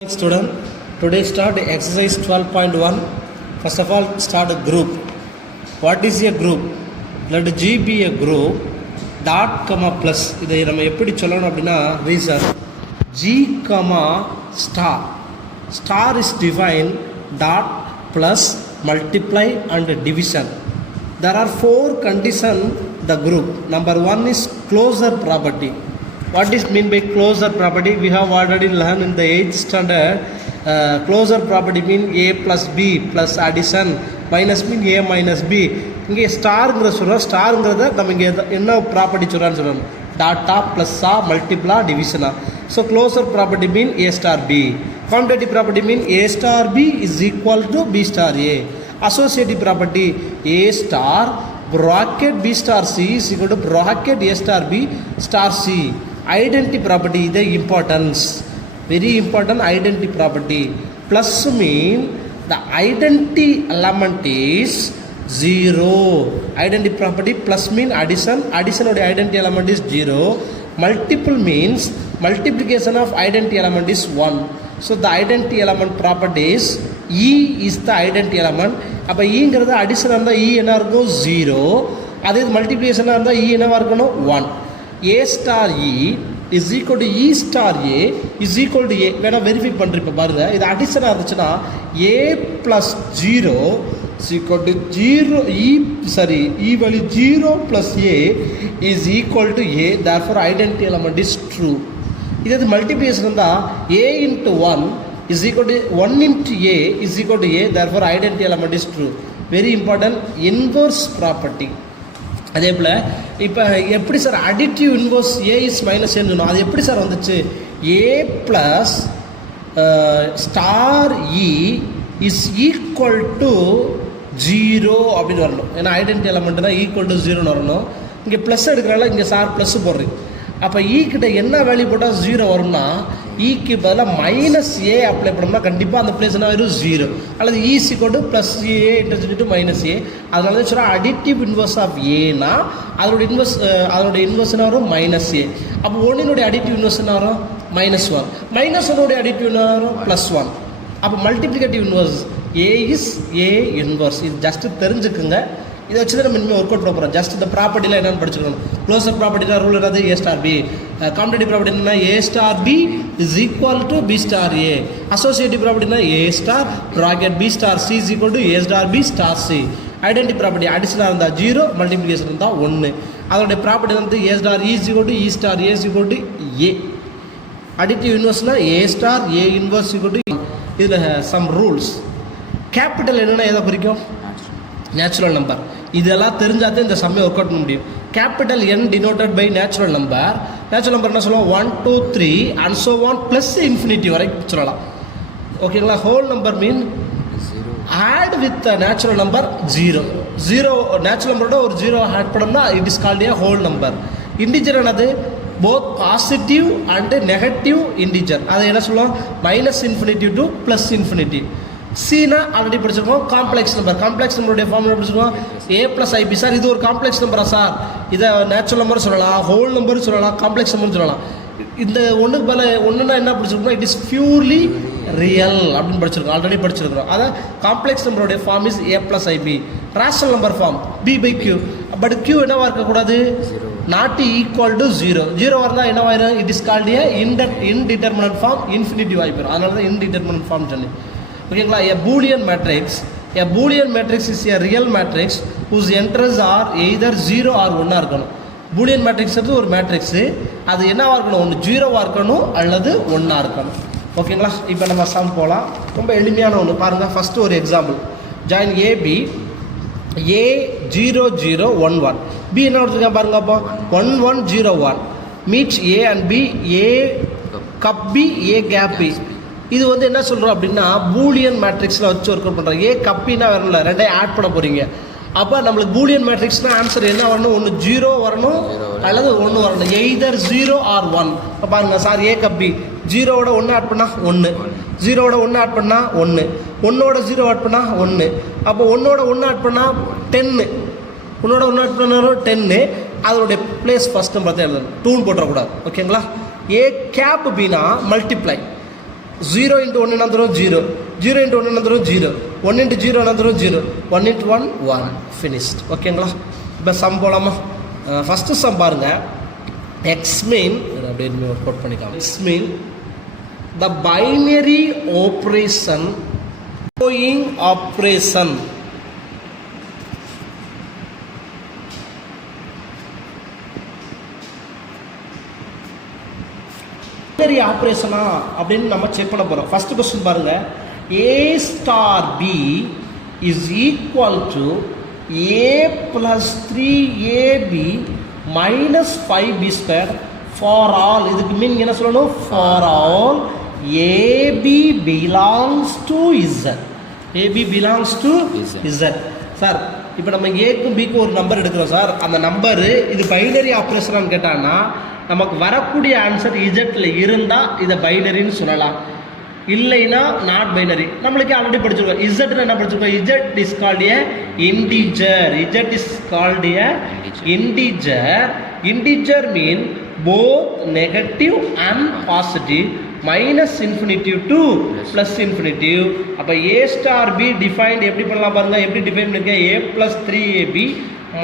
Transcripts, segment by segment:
Student, today start exercise 12.1. First of all, start a group. What is a group? Let G be a group. Dot comma plus. இதை நம்ம எப்படி சொல்லணும் அப்படின்னா reason G comma star. Star is defined dot plus multiply and division. There are four conditions the group. Number one is closure property. What is mean by closure property? We have already learned in the 8th standard. Closure property mean a plus b plus addition minus mean a minus b. இங்கே ஸ்டார்ங்கிற சொல்கிறோம். ஸ்டாருங்கிறத நம்ம இங்கே என்ன property சொல்கிறான்னு சொல்லணும். டாட்டா ப்ளஸ்ஸா மல்டிப்ளா டிவிஷனா. So closure property mean A star B. Commutative property mean A star B is equal to B star A. Associative property A star bracket b star c is equal to bracket a star b star c. Identity property is the importance, very important identity property. Plus mean the identity element is 0. Identity property plus mean addition, addition of the identity element is 0. Multiple means multiplication of identity element is 1. So the identity element property is E is the identity element. அப்போ ஈங்கிறது அடிஷனாக இருந்தால் இ என்ன இருக்கும் 0. அதே மல்டிப்ளிகேஷனாக இருந்தால் இ என்னவாக இருக்கணும் 1. A star E is equal to E star A is equal to A. வேணால் verify பண்ணுறேன். இப்போ பாருங்கள், இது அடிஷனாக இருந்துச்சுன்னா A plus 0 is equal to 0 E value 0 plus A is equal to A. Therefore identity element is true. இது multiplication இருந்தால் A into 1 is equal to 1 into a is equal to a. Therefore identity element is true. Very important inverse property. அதே போல் இப்போ எப்படி sir additive inverse A is minus ஏன்னு சொன்னோம். அது எப்படி சார் வந்துச்சு? A plus star E is equal to 0 அப்படின்னு வரணும். ஏன்னா ஐடென்டிட்டி எலமெண்ட் தான் ஈக்குவல் டு 0ன்னு வரணும். இங்கே ப்ளஸ் எடுக்கிறனால இங்கே சார் ப்ளஸ் போடுறீங்க. அப்போ ஈ கிட்ட என்ன வேல்யூ போட்டால் 0 வரும்னா ஈக்கு பதிலாக மைனஸ் ஏ அப்ளை பண்ணோம்னா கண்டிப்பாக அந்த பிளேஸ் என்ன வரும் 0. அல்லது ஈ சிக்கோடு ப்ளஸ் ஏ இன்டர்ஜெக்ட் டு மைனஸ் ஏ. அதனால தான் சொல்கிறேன் அடிட்டிவ் இன்வர்ஸ் ஆஃப் ஏனா அதோட இன்வர்ஸ் என்ன வரும் மைனஸ் ஏ. அப்போ ஒன்றினுடைய அடிட்டிவ் இன்வர்ஸ் என்ன வரும் -1. -1 அடிட்டிவ் என்ன வரும் +1. அப்போ multiplicative inverse A is A inverse. இது ஜஸ்ட்டு தெரிஞ்சுக்குங்க. இதை வச்சு தான் நம்ம இனிமேல் ஒர்க் அவுட் பண்ண போகிறோம். ஜஸ்ட் இந்த ப்ராப்பர்ட்டிலாம் என்னென்னு படிச்சுக்கணும். க்ளோசர் ப்ராப்பர்ட்டினா ரூல் என்னது? A star B. Commutative property என்னன்னா A star B is equal to B star A. Associative ப்ராப்பர்ட்டினா A star bracket B star C is equal to A star B star C. Identity property அடிஷனாக இருந்தால் 0, multiplication இருந்தால் 1. அதோடைய property வந்து A star E is equal to E star A is equal to A. Additive இன்வர்ஸ்னால் A star A inverse equal to. இதில் some rules. Capital என்னென்னா எதை குறிக்கும்? Natural number. இதெல்லாம் தெரிஞ்சாதான் இந்த சம்மை ஒர்க் அவுட் பண்ண முடியும். Capital N denoted by natural number. Natural number என்ன சொல்லுவோம்? 1 2 3 and so on plus infinity வரைக்கும் சொல்லலாம். ஓகேங்களா? Whole number mean add with natural number 0. Natural நம்பரோட ஒரு 0 ஆட் பண்ணோம்னா it is called a whole number. Integer என்னது? Both positive and negative integer. அதை என்ன சொல்லுவோம்? -∞ டு +∞. சீனா ஆல்ரெடி படிச்சிருக்கோம். Complex number. காம்ப்ளெக்ஸ் நம்பருடைய ஃபார்முலா படிச்சிருக்கோம். ஏ ப்ளஸ் ஐபி. சார் இது ஒரு காம்ப்ளெக்ஸ் நம்பரா சார்? இதை நேச்சுரல் நம்பர் சொல்லலாம், ஹோல் நம்பர் சொல்லலாம், காம்ப்ளெக்ஸ் நம்பர் சொல்லலாம். இந்த ஒன்றுக்கு மேலே ஒன்றுனா என்ன படிச்சிருக்கோம்? இட் இஸ் பியூர்லி ரியல் அப்படின்னு படிச்சிருக்கோம். ஆல்ரெடி படிச்சிருக்கிறோம். அதான் காம்ப்ளெக்ஸ் நம்பருடைய form is A plus IB. Rational number form P by Q. But Q என்னவா இருக்கக்கூடாது? Not equal to 0. 0 இருந்தால் என்னவாயிரும்? It is called a indeterminate form. Infinitive ஆகிப்போம். அதனால தான் இன்டிட்டர்மினன்ட் ஃபார்ம் சொல்லி. ஓகேங்களா? a boolean matrix is a real matrix whose enters are either 0 or 1 இருக்கணும். boolean matrix ஒரு மேட்ரிக்ஸு. அது என்னவா இருக்கணும்? ஒன்று 0வா இருக்கணும் அல்லது 1ஆ இருக்கணும். ஓகேங்களா? இப்போ நம்ம சம் போகலாம். ரொம்ப எளிமையான ஒன்று பாருங்கள். ஃபஸ்ட்டு ஒரு example. Join A B A 0 0 1 1. B என்ன கொடுத்துருக்கேன் பாருங்க. அப்போ 1 1 0 1 meets A and B. A cup B A cap B. இது வந்து என்ன சொல்கிறோம் அப்படின்னா பூலியன் மேட்ரிக்ஸில் வச்சு ஒர்க் அவுட் பண்ணுறோம். ஏ கப்பின்னா வரல, ரெண்டையும் ஆட் பண்ண போகிறீங்க. அப்போ நம்மளுக்கு பூலியன் மேட்ரிக்ஸ்னால் ஆன்சர் என்ன வரணும்? ஒன்று 0 வரணும் அல்லது 1 வரணும். Either 0 or 1. இப்போ பாருங்கள் சார், ஏ கப்பி 0வோட 1 ஆட் பண்ணால் 1, 0வோட 1 ஆட் பண்ணால் 1, 1ஓட 0 ஆட் பண்ணால் 1. அப்போ 1ஓட 1 ஆட் பண்ணால் 10, 1ஓட 1 ஆட் பண்ணாலும் 10. அதோடைய பிளேஸ் ஃபஸ்ட்டு பார்த்து எழுதணும். 2 போட்டுறக்கூடாது. ஓகேங்களா? ஏ கேப் பின்னா multiply. 0 into 1 என்னந்துரும் 0, 0 into 1 என்னந்துரும் 0, 1 into 0 என்னந்துரும் 0, 1 into 1 1 finished. ஓகேங்களா? இப்போ சம் போலாமா? ஃபர்ஸ்ட் சம் பாருங்க. x mean அப்படியே கோட் பண்ணிக்கலாம். x mean the binary operation following operation binary operation அப்படின்னு நம்ம செக் பண்ண போறோம். ஃபர்ஸ்ட் क्वेश्चन பாருங்க. a star b is equal to a plus 3ab minus 5b square for all. இதுக்கு meaning என்ன சொல்லணும்? for all ab belongs to z. ab belongs to z. Sir இப்போ நம்ம ஏக்கும் பிக்கும் ஒரு நம்பர் எடுக்கிறோம் சார். அந்த நம்பர் இது பைனரி ஆப்ரேஷனான்னு கேட்டாங்கன்னா நமக்கு வரக்கூடிய ஆன்சர் இஜெட்டில் இருந்தால் இதை பைனரின்னு சொல்லலாம், இல்லைன்னா நாட் பைனரி. நம்மளுக்கு ஆல்ரெடி படிச்சிருக்கோம். இஜெட் என்ன படிச்சிருக்கோம்? Z is called A integer. Z is called A integer. Integer mean both negative and positive, minus infinitive to plus infinitive. அப்போ ஏ ஸ்டார் பி டிஃபைன்ட் எப்படி பண்ணலாம் பாருங்க. எப்படி டிஃபைன் பண்ணிருக்கேன்? A plus 3ab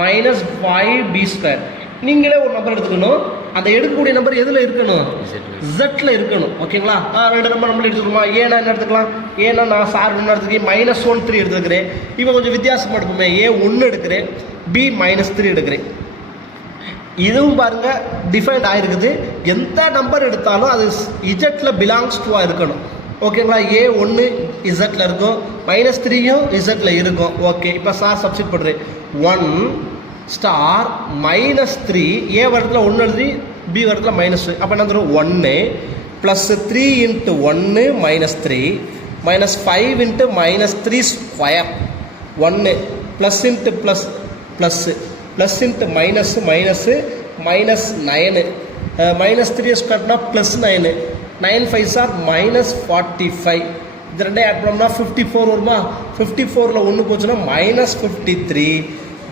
minus 5b square. நீங்களே ஒரு number எடுத்துக்கணும். அந்த எடுக்கக்கூடிய நம்பர் எதில் இருக்கணும்? ஜெட்டில் இருக்கணும். ஓகேங்களா? ரெண்டு நம்பர் எடுத்துக்கணுமா? ஏன்னா என்ன எடுத்துக்கலாம்? ஏன்னா நான் சார் ஒன்று எடுத்துக்கிறேன், -1 3 எடுத்துக்கிறேன். இப்போ கொஞ்சம் வித்தியாசமாக எடுப்போமே. ஏ 1 எடுக்கிறேன், பி -3 எடுக்கிறேன். இதுவும் பாருங்க டிஃபைன்ட் ஆயிருக்குது. எந்த நம்பர் எடுத்தாலும் அது இஜெட்டில் பிலாங்ஸ் டுவா இருக்கணும். ஓகேங்களா? ஏ 1 இஜெட்டில் இருக்கும், -3யும் இஜெட்டில் இருக்கும். ஓகே, இப்போ சார் சப்ஸ்டிட் பண்ணுறேன். 1 ஸ்டார் -3, ஏ வரத்துல 1 எழுதி, பி வரத்துல -5. அப்போ என்ன தரும்? 1 plus 3 into 1 -3 minus 5 into -3 square. 1 plus into plus plus plus into minus minus minus 9 -3 ஸ்கொயர்னா +9, 9 5 ஆர் -45. இது ரெண்டே ஆட் பண்ணோம்னா 54 வருமா? 54ல் 1 போச்சுன்னா -53.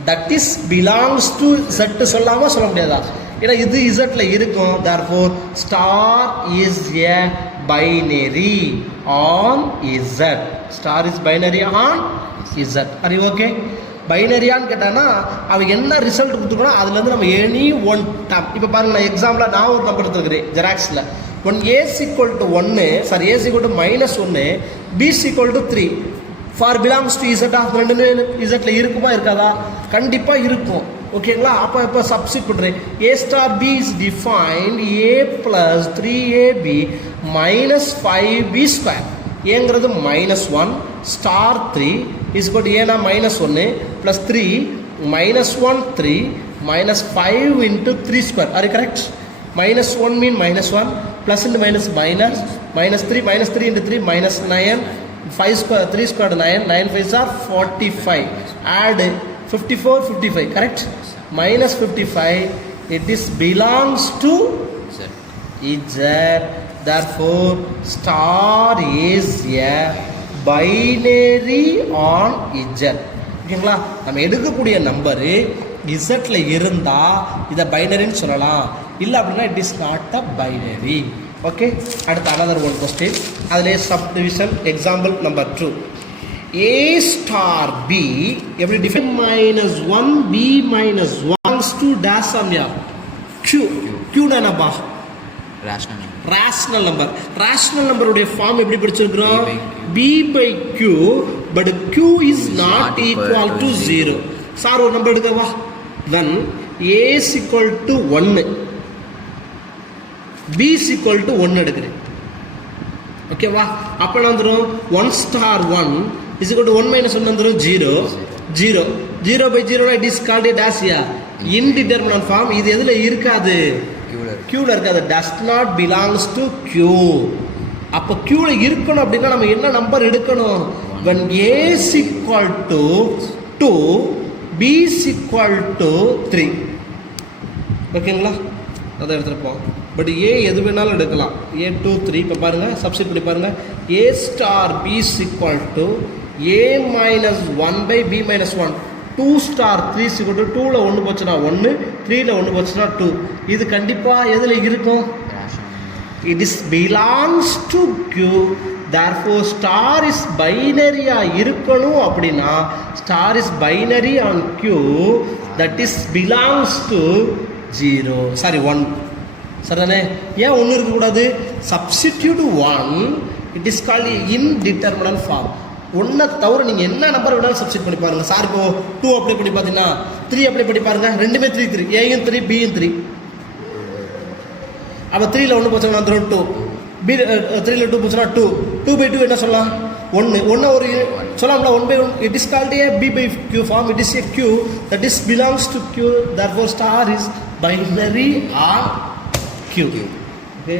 That is belongs to Z. சொல்லாமல் சொல்ல முடியாதா? ஏன்னா இது இசட்ல இருக்கும். therefore star is a binary on Z. Star is binary on Z. are you okay? பைனரியான்னு கேட்டாங்கன்னா அவங்க என்ன ரிசல்ட் கொடுத்துக்கணும் அதுலேருந்து நம்ம எனி ஒன் டேம். இப்போ பாருங்க, நான் எக்ஸாம்பிளாக நான் ஒரு நம்பர் எடுத்துக்கிறேன் ஜெராக்ஸில். 1 a equal to 1, sorry a equal to -1, b equal to 3 for belongs to Z. Of ரெண்டுமே இசட்டில் இருக்குமா இருக்காதா? கண்டிப்பாக இருக்கும். ஓகேங்களா? அப்போ இப்போ சப்ஸ்டிட் பண்ணுறேன். A star B is defined A plus 3ab minus 5b square. ஏங்கிறது -1 ஸ்டார் 3 இஸ் பட் ஏன்னா -1 plus 3 -1 3 minus 5 into 3 square. Are you correct? Minus 1 mean minus 1, plus into minus minus, minus 3 into 3 minus 9, 5 square, 3 square 9, 9 5s are 45. Add 54, 55, correct? Minus 55, it is belongs to Z. Therefore, star is a binary on Z. ஓகேங்களா? நம்ம எடுக்கக்கூடிய number இசட்ல இருந்தா இதை பைனரின்னு சொல்லலாம், இல்லை அப்படின்னா it is not a binary. Okay, அடுத்த another one question. அதிலே subdivision example number 2. A star B எப்படி define -1 B minus 1 to dash samya Q. Q என்னப்பா? Rational number. ரேஷனல் நம்பருடைய ஃபார்ம் எப்படி படிச்சிருக்கிறோம்? B by Q, but Q is not equal to 0. Sir ஒரு number எடுக்கவா? then A is equal to 1, B is equal to 1 எடுக்கிறேன். ஓகேவா? அப்போ என்ன வந்துடும்? 1 star 1 is equal to 1 minus 1 வந்துடும் 0. 0 0 by 0 it is called a dash. indeterminate form. இது எதுல இருக்காது? Q ல இருக்காது. does not belongs to Q. அப்போ Q ல இருக்கணும் அப்படின்னா நம்ம என்ன நம்பர் எடுக்கணும்? when A is equal to 2, B is equal to 3. ஓகேங்களா? அதை எடுத்துருப்போம். பட் A எது வேணாலும் எடுக்கலாம். A 2 3. இப்போ பாருங்க, சப்ஸ்டிட் பண்ணி பாருங்க. A star B is equal to A minus 1 by B minus 1. 2 star 3 is equal to 2ல 1 போச்சுன்னா 1, 3ல 1 போச்சுன்னா 2. இது கண்டிப்பாக எதில் இருக்கும்? it is belongs to q, therefore star is binary இருக்கணும் அப்படினா star is binary on q, that is belongs to 0 sorry 1 சரிதானே. ஏன் ஒன்று இருக்கக்கூடாது? Substitute 1 it is called indeterminate form. ஒன்றை தவிர நீங்கள் என்ன நம்பர் வேணாலும் சப்ஸ்டிட் பண்ணி பாருங்கள். சார் இப்போ 2 அப்ளை பண்ணி பார்த்தீங்கன்னா 3 அப்ளை பண்ணி பாருங்கள், ரெண்டுமே 3 3, ஏயும் 3 பியும் 3. அப்போ 3ல் 1 போச்சுன்னா வந்துடும் 2, பி 3ல் 2 போச்சுன்னா 2, 2/2 என்ன சொல்லலாம்? 1 ஒரு சொல்லலாம்ல 1/1. It is called a P by Q form. It is a Q that is belongs to Q, therefore star is binary or Q. Okay,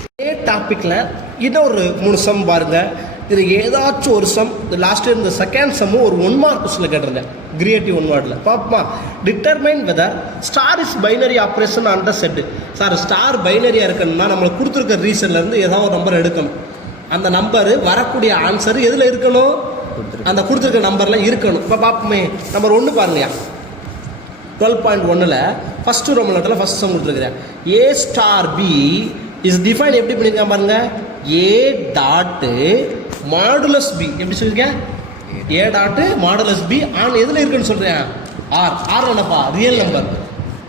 இதே டாப்பிக்கில் இன்னொரு 3 சம் பாருங்கள். இது ஏதாச்சும் ஒரு சம் லாஸ்ட் இயர் இந்த செகண்ட் சம்மும் ஒரு 1 மார்க் கொஸ்டினில் கேட்டிருந்தேன், கிரியேட்டிவ் 1 வேர்டில். பாப்பா, determine whether star is binary operation under set. Sir star பைனரியாக இருக்கணும்னா நம்மளுக்கு கொடுத்துருக்க ரீசன்லேருந்து ஏதாவது ஒரு நம்பர் எடுக்கணும். அந்த நம்பரு வரக்கூடிய ஆன்சர் எதில் இருக்கணும்? அந்த கொடுத்துருக்க நம்பரில் இருக்கணும். இப்போ பார்ப்போமே, நம்பர் 1 பாருங்கயா, 12.1ல் ஃபஸ்ட்டு ரோமன் லெட்டரில் ஃபஸ்ட் சம் கொடுத்துருக்குறேன். ஏ ஸ்டார் பி இஸ் டிஃபைன் எப்படி பண்ணியிருக்கேன் பாருங்க. ஏ டாட்டு மாடுலஸ் பி எப்படி சொல்லியிருக்கேன்? ஏ டாட்டு மாடுலஸ் பி ஆன் எதில் இருக்குன்னு சொல்கிறேன்? ஆர். ஆர் என்னப்பா? Real number.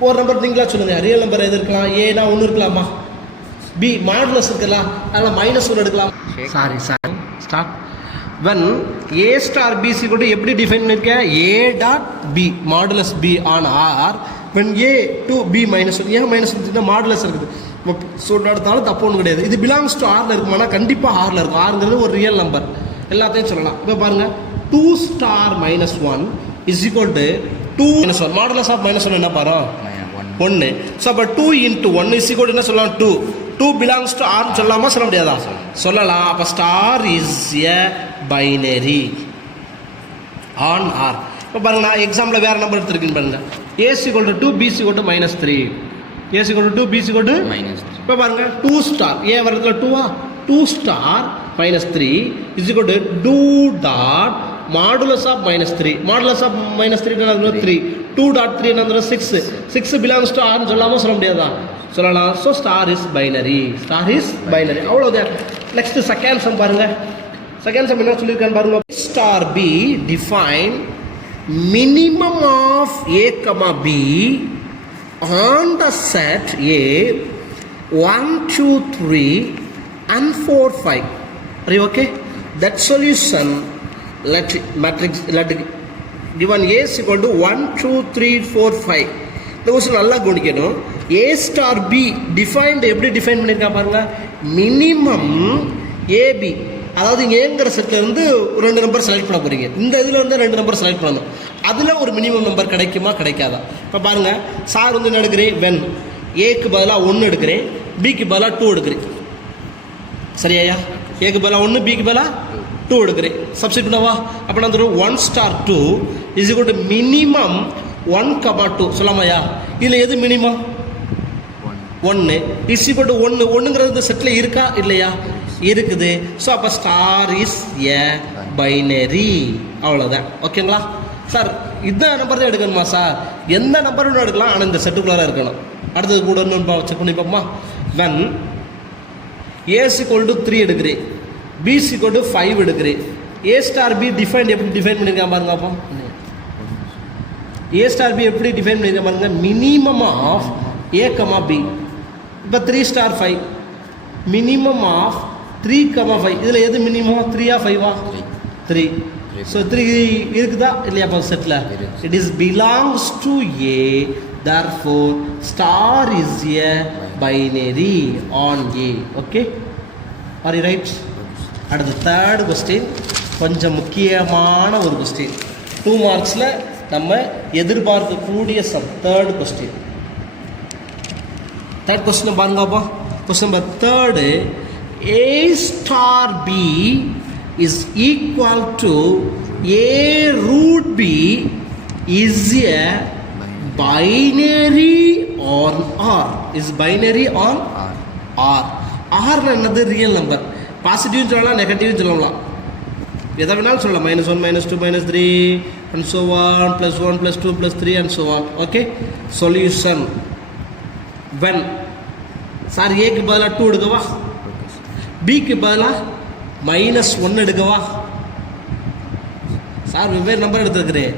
ஒரு நம்பர் நீங்களா சொல்லுங்க, ரியல் நம்பர் எது இருக்கலாம்? ஏனா 1 இருக்கலாமா? பி மாடுலஸ் இருக்கலாம், அதனால் -1 எடுக்கலாம். Sorry start. when a star b is equal to எப்படி டிஃபைன் பண்ணியிருக்கேன்? a dot b modulus b on r when a to b -1. ஏன் -1 மாடுலஸ் இருக்குது, சொன்னாலும் தப்பு ஒன்றும் கிடையாது. இது பிலாங்ஸ் டு ஆரில் இருக்குமானா கண்டிப்பாக ஆரில் இருக்கும். ஆறுங்கிறது ஒரு ரியல் நம்பர், எல்லாத்தையும் சொல்லலாம். இப்போ பாருங்கள், 2 star -1 is equal to 2 -1. Modulus of -1 என்ன பாரு? 1. ஸோ அப்போ 2 × 1 இஸ் ஈக்குவல் டு என்ன சொல்லலாம்? 2. 2 பிலாங்ஸ் டு ஆர்னு சொல்லலாமா சொல்ல முடியாதா? சொல்லலாம். அப்போ star is a binary on R. இப்போ பாருங்க, நான் எக்ஸாம்பிள் வேறு நம்பர் எடுத்துருக்கேன்னு பாருங்க. a is equal to 2, b is equal to -3. a is equal to 2, b is equal to -3. இப்போ பாருங்க, 2 ஸ்டார் ஏ வரதுல 2 2 star -3 is equal to 2 dot modulus of -3. Modulus of -3 என்ன? 3. 2 dot 3 என்ன? 6. 6 பிலாங்ஸ் டு ஆர்னு சொல்லாமல் சொல்ல முடியாதா? சொல்லலாம். So star is binary. Star is binary, அவ்வளோதான். நெக்ஸ்ட் செகண்ட் சம் பாருங்க. செகண்ட் சம் என்ன சொல்லியிருக்கான்னு பாருங்க. Star B define minimum of a comma b on the set a 1 2 3 and 4 5. Are you okay? That solution let given a is equal to 1 2 3 4 5. இந்த question நல்லா கவனிக்கணும். a star b defined எப்படி define பண்ணியிருக்கா பாருங்க. Minimum ab, அதாவது ஏங்கிற settle இருந்து 2 number select பண்ண போகிறீங்க. இந்த இதில் இருந்து 2 நம்பர் செலக்ட் பண்ணணும். அதில் ஒரு மினிமம் நம்பர் கிடைக்குமா கிடைக்காதா? இப்போ பாருங்கள், சார் வந்து என்ன எடுக்கிறேன்? வென் ஏக்கு பதிலாக 1 எடுக்கிறேன், பிக்கு பதிலாக 2 எடுக்கிறேன். சரியா? ஏக்கு பதிலாக 1, பிக்கு பதிலாக 2 எடுக்கிறேன். சப்ஸ்டிட் பண்ணவா? அப்போ நான் 1 star 2 is equal to minimum 1, 2 சொல்லாமையா? இதில் எது மினிமம்? 1 is equal to 1. 1ங்கிறது இந்த செட்டில் இருக்கா இல்லையா? இருக்குது. ஸோ அப்போ ஸ்டார் இஸ் எ பைனரி. அவ்வளோதான். ஓகேங்களா சார்? இந்த நம்பர் தான் எடுக்கணுமா சார்? எந்த நம்பர் ஒன்று எடுக்கலாம், ஆனால் இந்த செட்டுக்குள்ளார இருக்கணும். அடுத்தது கூட ஒன்று செக் பண்ணி பார்ப்போமா? when a is equal to 3 எடுக்கிறேன், b is equal to 5 எடுக்கிறேன். a ஸ்டார் b டிஃபைன் எப்படி டிஃபைன் பண்ணியிருக்கான் பாருங்க. அப்போ a ஸ்டார் b எப்படி டிஃபைன் பண்ணியிருக்கான் பாருங்க. Minimum of a comma b. இப்போ 3 ஸ்டார் 5 மினிமம் ஆஃப் 3, 5. இதில் எது மினிமம்? 3 5 3. ஸோ 3 இருக்குதா இல்லையா? அப்போ settle it is belongs to A, therefore star is a binary on a. Okay, are you right? அடுத்து தேர்ட் கொஸ்டின், கொஞ்சம் முக்கியமான ஒரு கொஸ்டின். 2 மார்க்ஸில் நம்ம எதிர்பார்க்கக்கூடிய சம். தேர்ட் கொஸ்டின் பாருங்க. அப்போ question number 3, a star b is equal to a root b is a binary on r. Is binary on r. r என்னது? Real number. Positive சொல்லலாம், நெகட்டிவ் சொல்லலாம், எதை வேணாலும் சொல்லலாம். -1 -2 -3 and so on, +1 +2 +3 and so on. Okay, solution when sir ஏக்கு பதிலாக 2 எடுக்கவா, பிக்கு பதிலாக -1 எடுக்கவா? சார் வெவ்வேறு நம்பர் எடுத்துருக்குறேன்,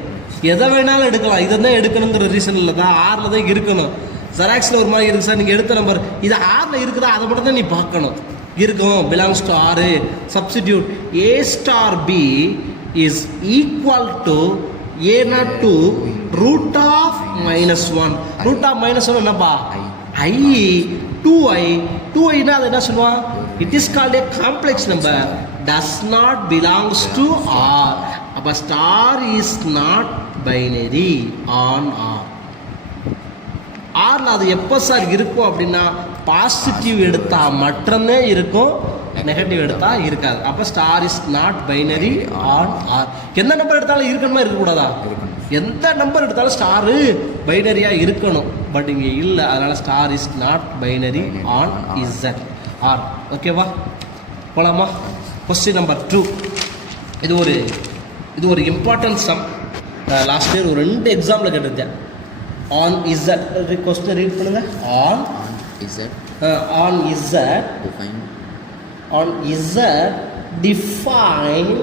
எதை வேணாலும் எடுக்கலாம், இதை தான் எடுக்கணுங்கிற ரீசன் இல்லை தான், ஆறில் தான் இருக்கணும். ஜெராக்ஸில் ஒரு மாதிரி இருக்குது சார், நீங்கள் எடுத்த நம்பர் இது ஆறில் இருக்குதா அதை மட்டும் தான் நீ பார்க்கணும். இருக்கும், belongs to 6. Substitute A star B is equal to A0 to root of -1. root of -1 என்னப்பா? I. 2i னா அது என்ன சொல்லுவான்? It is called a complex number, does not belongs to R. அப்போ star is not binary on R. ஆரில் அது எப்போ sir இருக்கும் அப்படின்னா பாசிட்டிவ் எடுத்தால் மட்டும்தான் இருக்கும், நெகட்டிவ் எடுத்தால் இருக்காது. அப்போ star is not binary on R. எந்த நம்பர் எடுத்தாலும் இருக்கணுமா இருக்கக்கூடாதா? எந்த நம்பர் எடுத்தாலும் ஸ்டாரு பைனரியாக இருக்கணும், பட் இங்கே இல்லை, அதனால் star is not binary on Z R. ஓகேவா, போகலாமா? Question number 2. இது ஒரு இம்பார்ட்டன்ட் சம். லாஸ்ட் இயர் ஒரு 2 எக்ஸாம்பிள் கேட்டிருந்தேன். ஆன் இசட் கொஸ்டின் ரீட் பண்ணுங்க. On Z define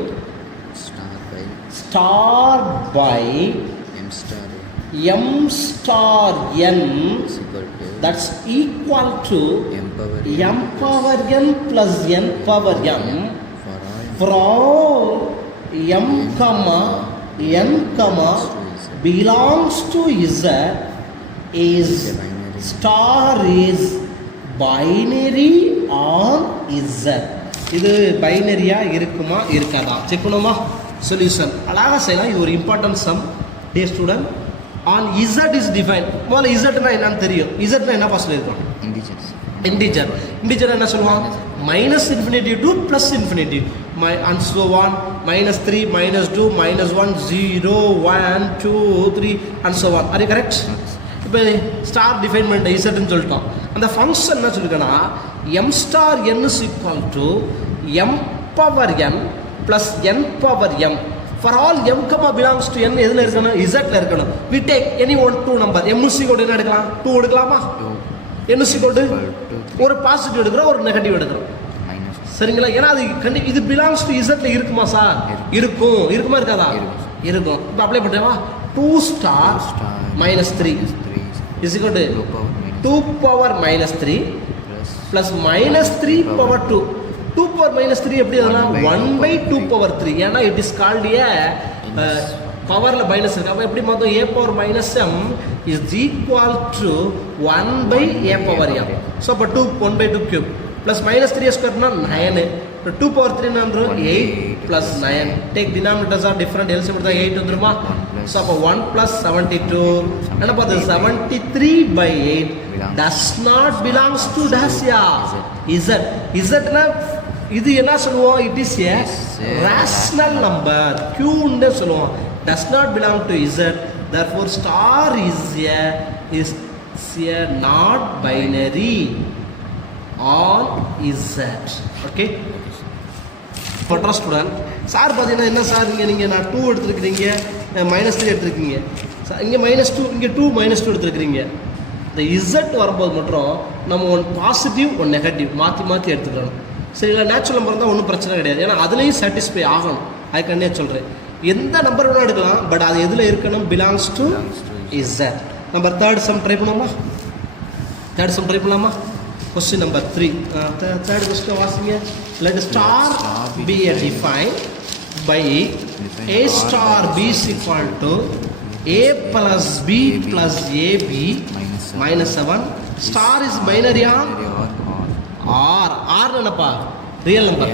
star by m star n that's equal to m power n plus n power m for all m comma n comma belongs to z is star is binary on z. இது பைனரியா இருக்குமா இருக்காதா check பண்ணுமா? Solution அழகாக செய்யலாம். இது ஒரு important sum. Dear student, on Z is define. முதல்ல இசட்னா என்னன்னு தெரியும். இசட்னா என்ன சொல்லியிருக்கோம்? இன்டிஜர். இன்டிஜர் என்ன சொல்லுவாங்க? -∞ to +∞ and so on. -3, -2, -1, 0, 1, 2, 3 and so on. Are you correct? இப்போ ஸ்டார் டிஃபைன் பண்ணிட்ட இசட்னு சொல்லிட்டோம். அந்த ஃபங்க்ஷன் என்ன சொல்லிருக்கேன்னா m star n is equal to m power n plus n power m for all m comma belongs to n. எதில் இருக்கணும்? இசட்ல இருக்கணும். we take any one two number. m is equal to என்ன எடுக்கலாம்? 2 எடுக்கலாமா? n is equal to ஒரு positive எடுக்கிறோம், ஒரு negative எடுக்கிறோம். சரிங்களா? ஏன்னா அது இது பிலாங்ஸ் டு இசட்ல இருக்குமா சார்? இருக்கும். இருக்குமா இருக்காதா? இருக்கும். இப்போ apply பண்ணுறேவா? 2 star -3 is equal to 2 power -3 plus -3 power 2. 2 power -3 எப்படி அதெல்லாம் 1/2 power 3. ஏன்னா இட் இஸ் கால்ட் ஏ பவரில் மைனஸ் இருக்கு. அப்போ எப்படி பார்த்தோம்? a power -m is equal to 1/a power m. So அப்போ 2 1/2 cube plus -3 ஸ்கொயர்னா 9. 2 power 3 நன்று 8 plus 9. Take denominators are different, LCM எடுத்தா 8 வந்துருமா? ஸோ அப்போ 1 plus 72 என்ன பார்த்து 73/8 does not belongs to dash ya z. zனா இது என்ன சொல்லுவோம்? It is A rational number, q ன்னு சொல்லுவோம். does not belong to z, therefore star is a not binary on z. Okay, பட்ரா ஸ்டூடெண்ட். சார் பார்த்தீங்கன்னா என்ன சார் நீங்கள் நான் 2 எடுத்துருக்கிறீங்க, -3 எடுத்துருக்கீங்க, இங்கே -2, இங்கே 2 -2 எடுத்துருக்கிறீங்க. இந்த இசட் வரும்போது மட்டும் நம்ம ஒன் பாசிட்டிவ் ஒன் நெகட்டிவ் மாற்றி எடுத்துக்கணும். சரிங்களா? நேச்சுரல் நம்பர் இருந்தால் ஒன்றும் பிரச்சனை கிடையாது, ஏன்னா அதுலேயும் சாட்டிஸ்ஃபை ஆகணும். அதுக்கானே சொல்கிறேன், எந்த நம்பர் வேணால் எடுக்கலாம், பட் அது எதில் இருக்கணும்? Belongs to Z. Number 3rd sum try பண்ணுவோமா? 3rd சம் ட்ரை பண்ணலாமா? Question number 3. 3rd கொஸ்டின் வாசிங்க. let star be defined by a star b is equal to a plus b plus ab -7. star is binary on r. r என்னப்பா? Real number.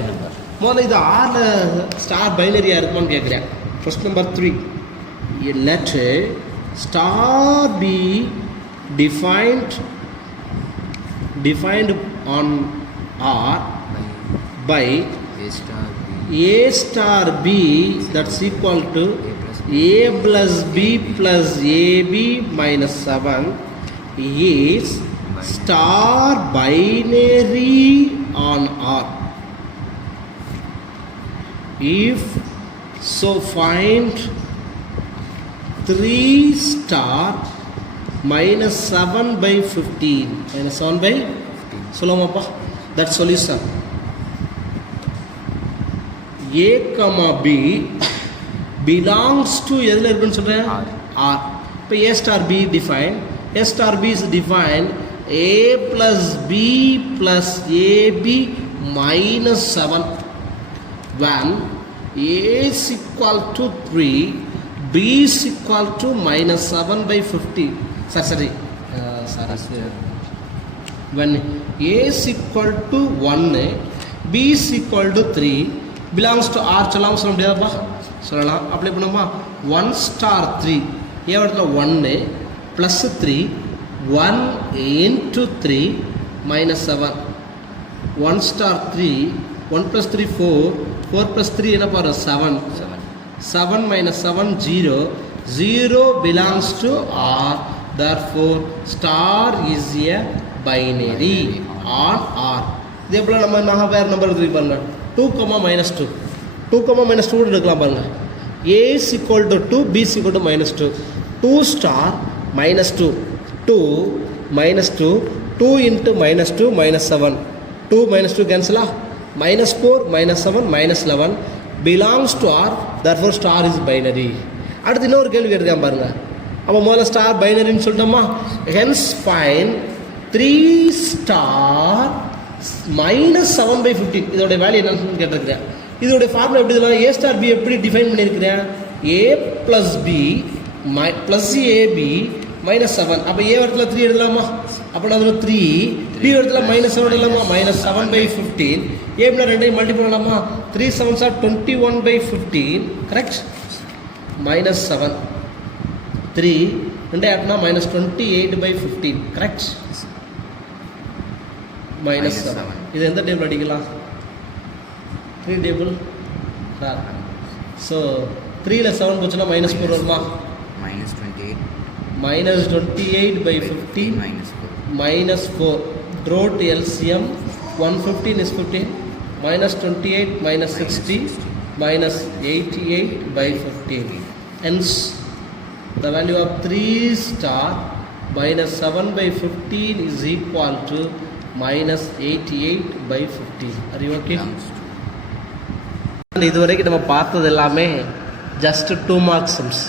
முதல்ல இது r star பைனரியா இருக்குமான்னு கேட்குறேன். Question number 3. let star be defined on r by a star b that's equal to a plus b plus ab -7 is star binary on r. If so, find 3 star -7/15. -7/15. சொல்லுவாமாப்பா that solution a comma b belongs to எதில் இருக்குன்னு சொல்கிறேன் r. இப்போ a star b defined, a star b is defined a plus b plus ab minus 7 when a is equal to 3 b is equal to minus 7 by 50. Sorry. When a is equal to 1 b is equal to 3 belongs to r சொல்லலாம் சொல்ல முடியாதுப்பா சொல்லலாம். Apply பண்ணுமா 1 star 3 ஏ இடத்துல 1 plus 3 1 into 3 minus 7 1 star 3 1 plus 3 4 plus 3 என்ன பாரு 7 minus 7 0 belongs to r, therefore star is a binary on r. இதே போல் நம்ம வேறு நம்பர் எடுத்து பாருங்க 2, minus 2 minus 2 எடுக்கலாம் பாருங்க a is equal to 2 b is equal to minus 2 2 star minus 2 minus 2 into minus 2 minus 7 2 minus 2 cancel minus 4 minus 7 minus 11 belongs to r, therefore star is binary. அடுத்து இன்னொரு கேள்வி கேட்டிருக்கேன் பாருங்க. அப்போ முதல்ல star பைனரின்னு சொல்லிட்டோமா, hence find 3 star minus 7 by 15 இதோடைய value என்னன்னு கேட்டிருக்கிறேன். இதோடைய ஃபார்முலா எப்படி இதெல்லாம் a star b எப்படி டிஃபைன் பண்ணியிருக்கிறேன், a plus b plus ab minus 7. அப்போ a இடத்துல 3 எடுக்கலாமா, அப்போ நான் அதில் 3 b இடத்துல minus 7 எடுக்கலாமா, minus 7 by 15 a பின்னா ரெண்டையும் மல்டிபிள் பண்ணலாமா, 3 7s are 21 by 15 correct, minus 7 3 ரெண்டே ஆட்னா minus 28 by 15 கரெக்ட், minus 7. இது எந்த டேபிள் அடிக்கலாம், 3 டேபிள் சார். ஸோ 3ல் 7 போச்சுன்னா minus 4 வருமா, minus 28 by 15 minus 4 draw to LCM 115 is 15 minus 28 minus 60 minus 88 by 15. Hence the value of 3 star minus 7 by 15 is equal to minus 88 by 15. Are you okay? இதுவரைக்கும் நம்ம பார்த்தது எல்லாமே just 2 marks sums.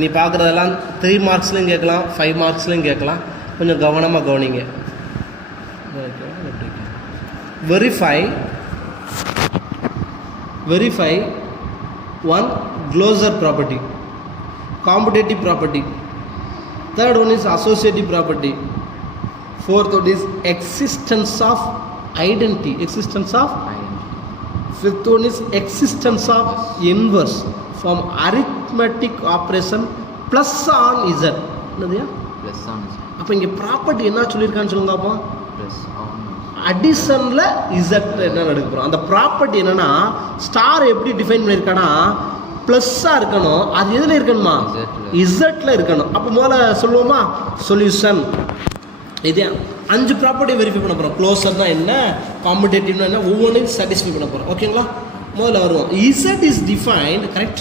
நீ பார்க்குறதெல்லாம் 3 மார்க்ஸ்லையும் கேட்கலாம், 5 மார்க்ஸ்லையும் கேட்கலாம். கொஞ்சம் கவனமாக கவனிங்க. Verify 1 closure property, commutative property. Third one is associative property. Fourth one is existence of identity. Fifth one is existence of inverse from arithmetic operation plus on z. என்னதுயா plus on z. அப்போ இங்கே property என்ன சொல்லியிருக்கான்னு சொல்லுங்க அப்போ, plus on அடிஷனில் z என்ன எடுக்க போகிறோம். அந்த property என்னன்னா ஸ்டார் எப்படி டிஃபைன் பண்ணியிருக்கானா ப்ளஸ்ஸாக இருக்கணும், அது எதில் இருக்கணுமா இசட்டில் இருக்கணும். அப்போ முதல்ல சொல்லுவோமா சொல்யூஷன். இதே 5 ப்ராப்பர்ட்டி வெரிஃபை பண்ண போகிறோம். க்ளோசர்னா என்ன, காம்படேட்டிவ்னா என்ன, ஒவ்வொன்றையும் சாட்டிஸ்ஃபை பண்ண போகிறோம். ஓகேங்களா, முதல்ல வருவோம். Z is defined correct.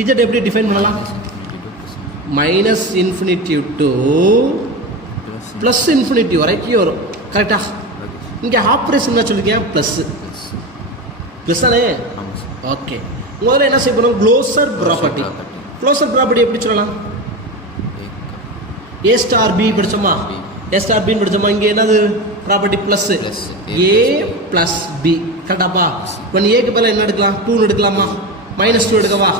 Z எப்படி டிஃபைன் பண்ணலாம், minus infinitive to plus infinitive வரைக்கும் வரும் கரெக்டா. இங்கே ஆப்ரேஷன் என்ன சொல்லியிருக்கேன், ப்ளஸ் தானே. ஓகே, முதல்ல என்ன செய்ய போகிறோம், க்ளோசர் ப்ராப்பர்ட்டி. க்ளோசர் ப்ராப்பர்ட்டி எப்படி சொல்லலாம், ஏ ஸ்டார் பி படித்தோமா, ஏ ஸ்டார் பின்னு படித்தோமா, இங்கே என்னது property plus A plus B கரெக்டாப்பா. இப்போ ஏக்கு பதிலாக என்ன எடுக்கலாம், 2 எடுக்கலாமா, minus 2 எடுக்கவா,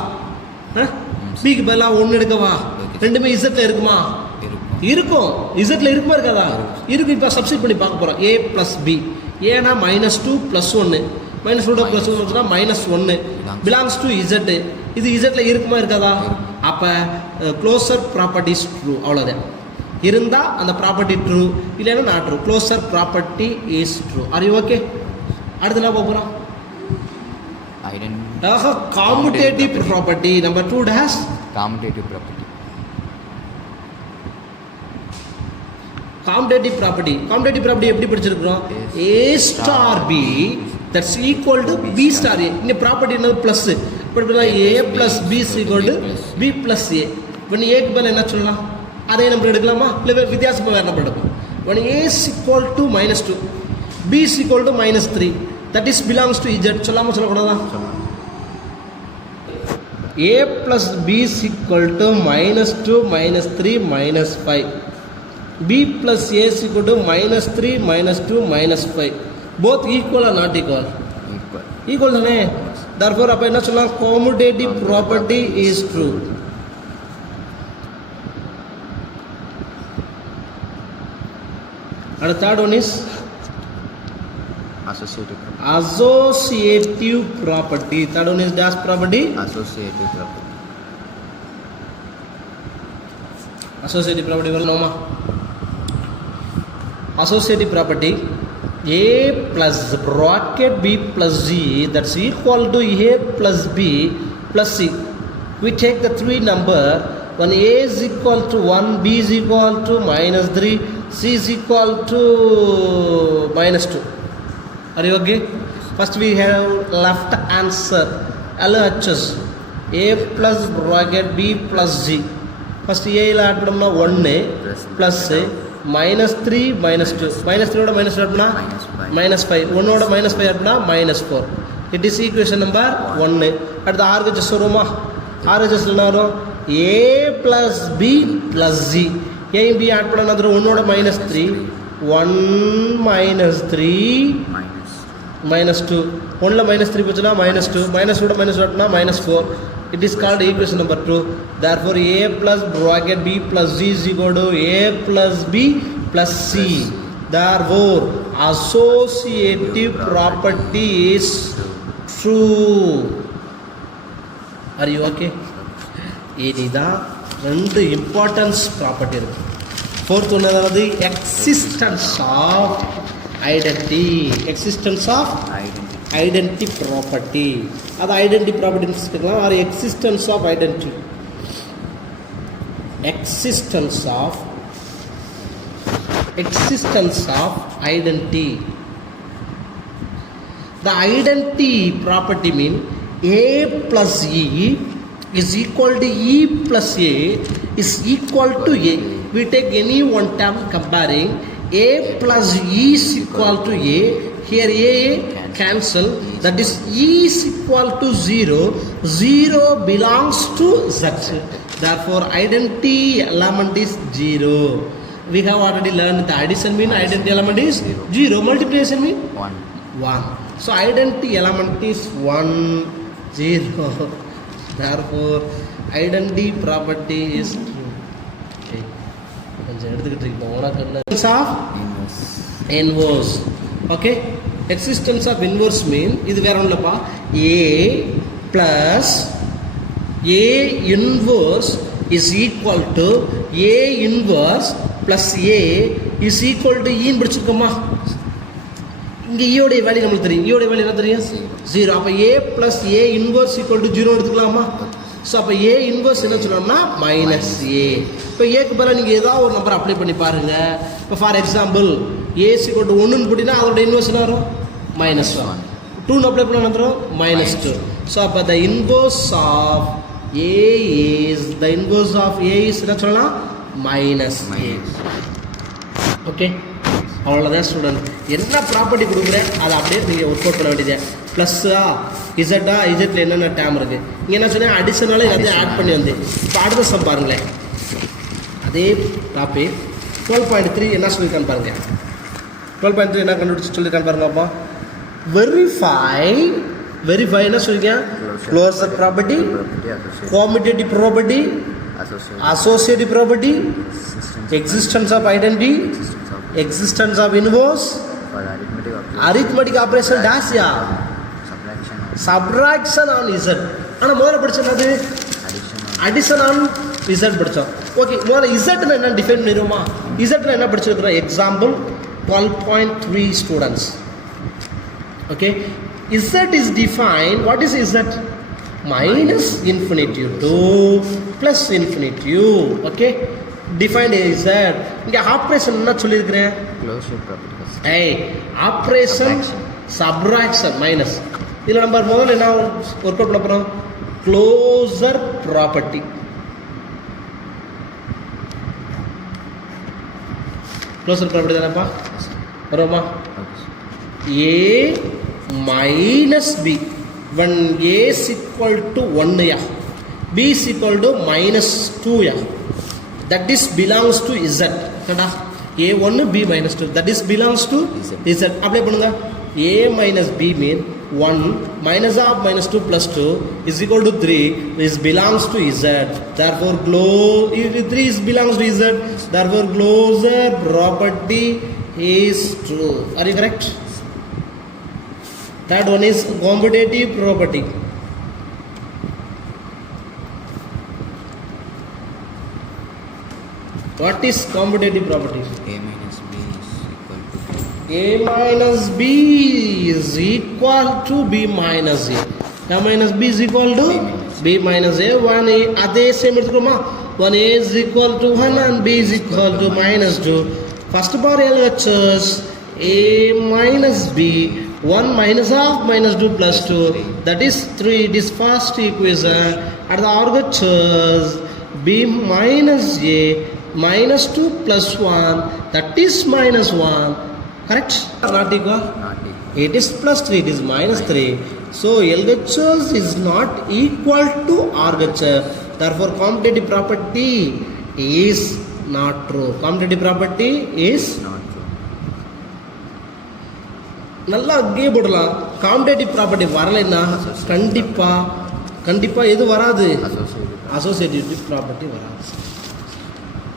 பிக்கு பதிலாக 1 எடுக்கவா, ரெண்டுமே இசட்டில் இருக்குமா, இருக்கும். இசட்டில் இருக்குமா இருக்காதா, இருக்கு. இப்போ சப்ஸ்டிட் பண்ணி பார்க்க போகிறோம். ஏ ப்ளஸ் பி, ஏன்னா -2 + 1 -2 + 1 -1 பிலாங்ஸ் டு இசட்டு. இது இசட்டில் இருக்குமா இருக்காதா, அப்போ க்ளோசர் ப்ராப்பர்ட்டிஸ் ட்ரூ. அவ்வளோதான். இருந்தால் அந்த ப்ராப்பர்ட்டி ட்ரூ, இல்லைன்னா not true. Closure property is true. Are you okay? அடுத்து என்ன பார்க்க போகிறோம், commutative property. Number 2 dash commutative property. Commutative property எப்படி படிச்சிருக்கிறோம், A star B that's equal to B star A. இங்கே ப்ராப்பர்ட்டி என்னது ப்ளஸ். இப்போ A plus B is equal to B plus A. இப்போ நீ ஏக்கு பதில் என்ன சொல்லலாம், அதே நம்பர் எடுக்கலாமா, இல்லை வித்தியாசமாக வேறு நம்பர் எடுப்போம். when a is equal to -2, b is equal to -3, that is belongs to z. சொல்லாம சொல்லக்கூடாதா? a plus b is equal to -2 -3 -5. b plus a is equal to -3 -2 -5. both equal or not equal? Equal தானே. therefore அப்ப என்ன சொல்லலாம்? commutative property is true. And the third one is associative property. Third one is dash property? Associative property. Associative property well no ma. Associative property, a plus bracket b plus z, that's equal to a plus b plus c. We take the three number, when a is equal to 1, b is equal to -3, c is equal to -2. Are you okay? First we have left answer LHS, a plus bracket b plus z. First a la add பண்ணோம்னா 1 plus -3 -2, -3 ஓட -2 add பண்ணா -5, 1 ஓட -5 add பண்ணா -4. It is equation number 1. அடுத்து RHS வருமா? RHS என்ன வரும்? a plus b plus z. a b add பண்ணா 1 ஓட -3, 1 -3 -2, 1 ல -3 போச்சுனா -2, -2 ஓட -2 add பண்ணா -4. It is called equation number 2. Therefore a plus bracket b plus z is equal to a plus b plus c. Therefore associative property is true. Are you okay? இதுதான் ரெண்டு importance property இருக்கு. Fourth ஒன்று அதாவது existence of identity. Existence of identity property. அது identity ப்ராப்பர்ட்டின்னு சொல்லிக்கலாம். Or existence of identity. Existence of identity. The identity property mean a plus e is equal to e plus a is equal to a. We take any one term comparing a plus e is equal to a. Here a cancel, that is e is equal to 0. 0 belongs to z. Therefore identity element is 0. We have already learned the addition mean identity element is 0. Multiplication mean 1. So identity element is 1 0. Therefore identity property is true. Okay. கொஞ்சம் எடுத்துக்கிட்டு இருக்கோம். உனக்கு என்ன of inverse. Okay. Existence of inverse mean இது வேற ஒண்ணும் இல்லப்பா. a plus a inverse is equal to a inverse plus a is equal to e ன்னு படிச்சிருக்கோமா? இங்க e ஓட வேல்யூ நமக்கு தெரியும். e ஓட வேல்யூ என்ன தெரியும்? 0. அப்ப a plus a inverse equal to 0 எடுத்துக்கலாமா? சோ அப்ப a inverse என்ன சொல்லணும்னா -a. இப்ப a க்கு பதிலா நீங்க ஏதாவது ஒரு நம்பர் அப்ளை பண்ணி பாருங்க. இப்ப for example a is equal to 1 ன்னு போடினா அதோட இன்வெர்ஸ் என்ன வரும்? -1. 2 ன்னு அப்ளை பண்ணா என்ன வரும்? -2. சோ அப்ப the inverse of a is என்ன சொல்லலாம்? -a. ஓகே. அவ்வளோதான் ஸ்டூடெண்ட். என்ன ப்ராப்பர்ட்டி கொடுக்குறேன் அதை அப்படியே நீங்கள் ஒர்க் அவுட் பண்ண வேண்டியது. ப்ளஸ்ஸா இசட்டா, இசட்டில் என்னென்ன டேம் இருக்குது. இங்கே என்ன சொன்னேன்? அடிஷனலாக எல்லாத்தையும் ஆட் பண்ணி வந்து இப்போ அடுத்த சம் பாருங்களேன். அதே டாபிக் 12.3 என்ன சொல்லியிருக்கான்னு பாருங்கள். 12.3 என்ன கண்டுபிடிச்சி சொல்லியிருக்கான்னு பாருங்க. அப்போ வெரிஃபை என்ன சொல்லியிருக்கேன்? Closer property, commutative property, associative property, existence of identity, existence of inverse, arithmetic operation dash ya subtraction on z. ஆனா முதல்ல படிச்சது addition on z படிச்சோம். ஓகே, முதல்ல z னா என்ன டிஃபைன் பண்ணிரோமா? z னா என்ன படிச்சிருக்கோம்? Example 12.3 students. Okay, z is defined. What is z? minus infinity to plus infinity. Okay, defined z. இங்க ஆபரேஷன் என்ன சொல்லி இருக்கேன்? Closure property. Operation subtraction minus. இதுல நம்ம முதல்ல என்ன ஒர்க் அவுட் பண்ண போறோம்? Closer property. க்ளோசர் ப்ராப்பர்ட்டி தானப்பா வருமா? A minus B. When A is equal to 1, yeah. B is equal to minus 2, yeah. That is belongs to Z. Kada? A1 B minus 2. That is belongs to Z. Apply பண்ணுங்க. A minus B mean 1 minus of minus 2 plus 2 is equal to 3. This belongs to Z. Therefore, 3 is belongs to Z. Therefore, closure property is true. Are you correct? Third one is commutative property. What is commutative property? A minus B is equal to A minus B is equal to B minus A. A minus B is equal to B minus A. 1A. அதே same எடுத்துக்கோமா? 1A is equal to 1 and B is equal to minus 2. First bar LHS A minus B. 1 minus half minus 2 plus 2. That is 3. It is first equation. At the RHS B minus A minus 2 plus 1. That is minus 1. Correct? Not equal? not equal. It is plus 3. It is minus 3. So LHS is not equal to RHS. Therefore, commutative property is not true. Commutative property is Not true. நல்லா அங்கேயே போடலாம். Competitive property வரலைன்னா கண்டிப்பா எது வராது? Associative. Associative property வராது.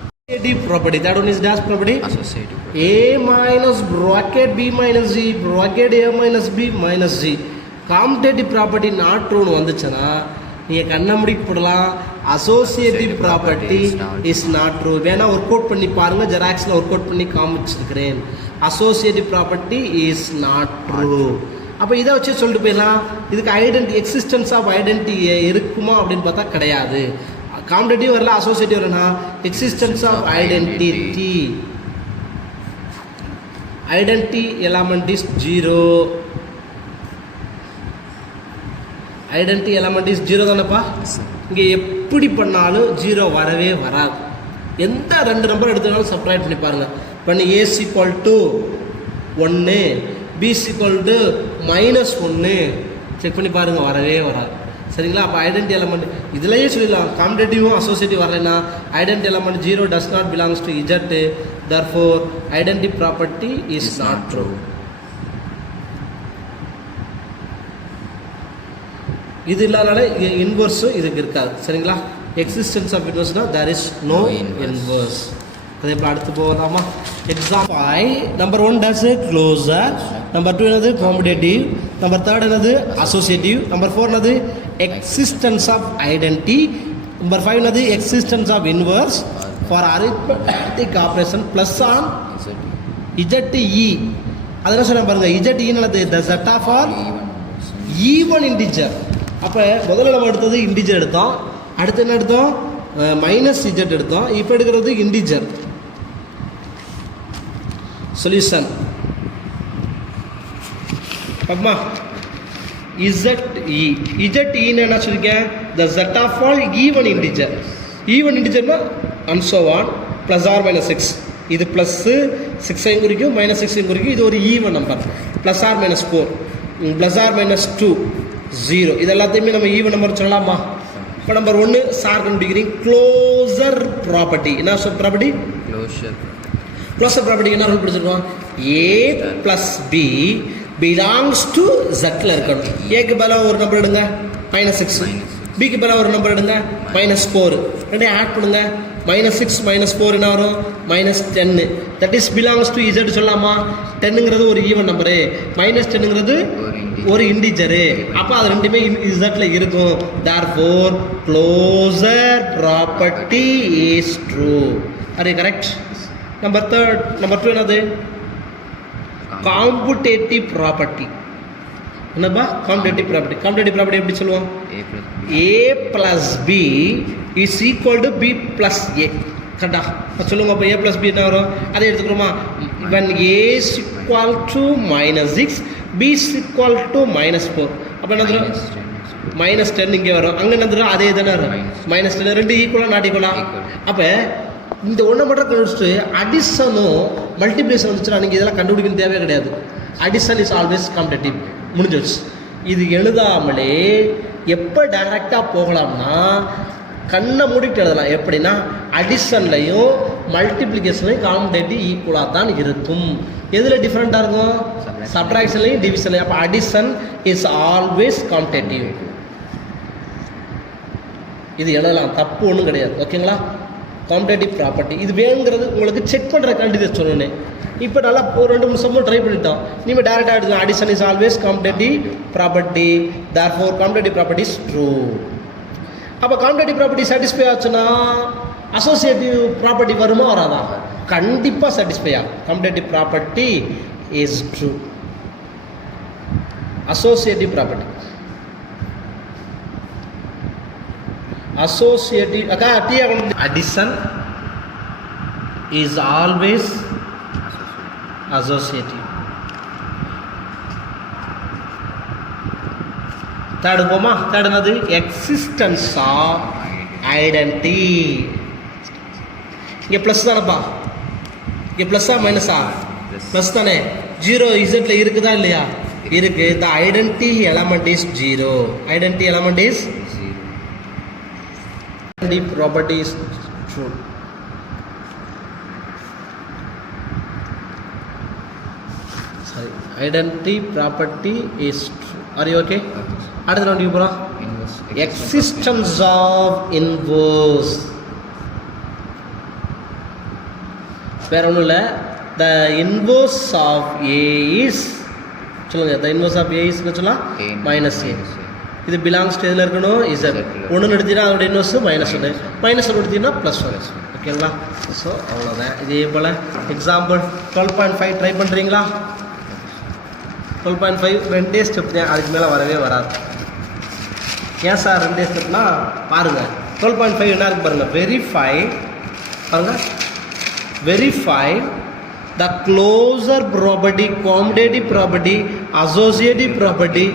Associative property. That one is dash property. Associative. A minus bracket B minus Z bracket A minus B minus Z. Commutative property not ட்ரூன்னு வந்துச்சுன்னா நீங்கள் கண்ண மூடி போடலாம். Associative property is not true. வேணா work out பண்ணி பாருங்க. ஜெராக்ஸில் ஒர்க் அவுட் பண்ணி காமிச்சிருக்கிறேன். Associative property is not true. அப்போ இதை வச்சு சொல்லிட்டு போயிடலாம். இதுக்கு எக்ஸிஸ்டன்ஸ் ஆஃப் ஐடென்டிட்டி இருக்குமா அப்படின்னு பார்த்தா கிடையாது. காம்படேட்டிவ் வரல, அசோசியேட்டிவ் வரலனா existence of identity element is 0. Identity element is 0 தானேப்பா? இங்கே எப்படி பண்ணாலும் 0 வரவே வராது. எந்த 2 நம்பர் எடுத்தாலும் சப்ட்ராக்ட் பண்ணி பாருங்கள். பண்ணி A is equal to 1, B is equal to minus 1 check பண்ணி பாருங்கள், வரவே வராது. சரிங்களா? அப்போ ஐடென்டி எலமெண்ட் இதுலேயே சொல்லிடலாம். காம்படேட்டிவும் அசோசியேட்டிவ் வரலைன்னா identity element 0 does not belongs to Z. therefore identity property is not true. இது இல்லாதனால இன்வர்ஸும் இதுக்கு இருக்காது. சரிங்களா? எக்ஸிஸ்டன்ஸ் ஆஃப் இன்வர்ஸ்னா தேர் இஸ் நோ இன்வர்ஸ். அதே இப்போ அடுத்து போகலாமா? Example 5 number 1 does closure, number 2 என்னது காம்படேட்டிவ், நம்பர் 3 என்னது அசோசியேட்டிவ், நம்பர் 4 என்னது எக்ஸிஸ்டன்ஸ் ஆஃப் ஐடென்டி, நம்பர் 5 என்னது existence of inverse for arithmetic operation plus on ZE. அதெல்லாம் சொல்ல பாருங்க. ZE என்னது? The set of all even integer. அப்போ முதல்ல நம்ம எடுத்தது இன்டிஜர் எடுத்தோம், அடுத்து என்ன எடுத்தோம்? மைனஸ் Z எடுத்தோம். இப்போ எடுக்கிறது இன்டிஜர். சொல்யூஷன் அப்பமா ZE என்ன சொல்லிருக்கேன்? The set of all even integer. Even இன்டிஜர்னா and so on plus or minus 6. இது ப்ளஸ்ஸு 6ஐயும் குறிக்கும், மைனஸ் 6ஐயும் குறிக்கும். இது ஒரு even number. Plus or minus 4, plus or minus 2, 0. இது எல்லாத்தையுமே நம்ம ஈவன் நம்பர் சொல்லலாமா? இப்போ நம்பர் 1 சார் கண்டுபிடிக்கிறீங்க. Closure property. என்ன ப்ராப்பர்ட்டி? க்ளோசர் ப்ராப்பர்ட்டி என்ன ரூல் பிடிச்சிருக்கோம்? A plus B belongs to Zல இருக்கணும். ஏக்கு பதிலாக ஒரு நம்பர் எடுங்க, -6. பிக்கு பதிலாக ஒரு நம்பர் எடுங்க, -4. ரெண்டையும் ஆட் பண்ணுங்க. -6 -4 என்ன வரும்? -10. That is belongs to Z சொல்லலாமா? 10ங்கிறது ஒரு ஈவன் நம்பரு, -10ங்கிறது ஒரு இன்டிஜரு. அப்போ அது ரெண்டுமே Zல இருக்கும். therefore closer property is true. Are you correct? Number 2 என்னது? Competitive property. என்னப்பா? காம்படேட்டிவ் ப்ராப்பர்ட்டி எப்படி சொல்லுவோம்? A plus B is equal to B plus A. கரெக்டா? சொல்லுங்க. அப்போ A ப்ளஸ் B என்ன வரும்? அதை எடுத்துக்கிறோமா? when A is equal to -6, B is equal to -4. அப்போ என்ன தரும்? -10 இங்கே வரும். அங்கே என்ன தரும்? அதே தானே வரும். -10. ரெண்டு ஈக்குவலாக நாட் ஈக்குவலாக? அப்போ இந்த ஒன்றை மட்டும் கண்டுபிடிச்சிட்டு அடிஷனும் மல்டிப்ளிகேஷன் வந்துச்சுன்னா நீங்கள் இதெல்லாம் கண்டுபிடிக்கணும் தேவையே கிடையாது. Addition is always competitive. முடிஞ்சிடுச்சு. இது எழுதாமலே எப்போ டைரெக்டாக போகலாம்னா கண்ணை மூடிட்டு எழுதலாம். எப்படின்னா அடிஷன்லையும் மல்டிப்ளிகேஷன்லையும் காம்படேட்டிவ் ஈக்குவலாக தான் இருக்கும். எதில் டிஃப்ரெண்ட்டாக இருக்கும்? சப்ட்ராக்ஷன்லையும் டிவிஷன்லையும். அப்போ அடிஷன் இஸ் ஆல்வேஸ் காம்படேட்டிவ். இது எழுதலாம், தப்பு ஒன்றும் கிடையாது. ஓகேங்களா? காம்படேட்டிவ் ப்ராப்பர்ட்டி இது வேணுங்கிறது உங்களுக்கு செக் பண்ணுற கண்டிப்பாக சொல்லணும். இப்போ நல்லா ஒரு 2-3 சம்மு ட்ரை பண்ணிட்டோம். நீங்கள் டேரெக்டாக எடுக்கலாம். Addition is always competitive property, therefore competitive property is true. அப்போ காம்படேட்டிவ் ப்ராப்பர்ட்டி சாட்டிஸ்ஃபை ஆச்சுன்னா அசோசியேட்டிவ் ப்ராப்பர்ட்டி வருமா வராதா? கண்டிப்பாக சாட்டிஸ்ஃபை ஆகும். Competitive property is true. Associative property associative addition is always associative. Third போமா? third என்னது? existence of identity. இங்கே plus தானப்பா? இங்கே ப்ளஸ்ஸா மைனஸா? ப்ளஸ் தானே. 0 இசட்ல இருக்குதா இல்லையா? இருக்கு. the identity element is 0. identity element is the property is true. Sorry, identity property is true. Are you okay? அடுத்த நோட் போறோம். existence of inverse. வேற ஒன்றும் இல்லை. the inverse of a is சொல்லுங்க. the inverse of a is சொல்லலாம் minus a. இது belongs எதில் இருக்கணும்? இசட். 1 எடுத்தீங்கன்னா அதோட இன்வர்ஸ் -1, -1 எடுத்தீங்கன்னா +1. ஓகேங்களா? ஸோ அவ்வளோதான். இதே போல் எக்ஸாம்பிள் 12.5 ட்ரை பண்ணுறீங்களா? 12.5 2 ஸ்டெப் தான், அதுக்கு மேலே வரவே வராது. ஏன் சார் 2 ஸ்டெப்னா பாருங்கள். 12.5 என்ன இருக்கு பாருங்கள். வெரிஃபை பாருங்கள். Verify the closer property, commutative property, associative property,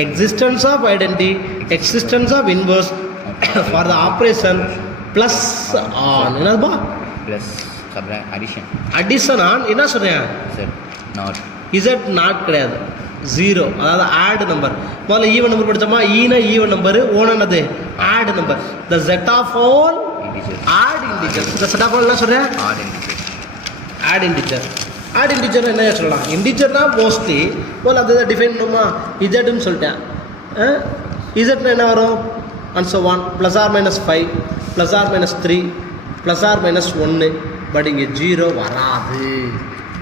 existence of identity, existence of inverse for the operation plus on. என்னப்பா? plus addition on என்ன சொல்றேன்? z not கிடையாது. 0 அதாவது add number. முதல்ல ஈவன் நம்பர் படிச்சோமா? ஈனா ஈவன் நம்பர், ஓனா என்னது? add number. the set of all add integers. the set of all என்ன சொல்றேன்? add integer. ஆட் இன்டிஜர் என்ன சொல்லலாம்? இன்டிஜர்னா மோஸ்ட்லி போல் அதை டிஃபைன் பண்ணுமா? இஜட்னு சொல்லிட்டேன். இஜட்னா என்ன வரும்? அன்சோ 1 +or -5 +or -3 +or -1. பட் இங்கே 0 வராது.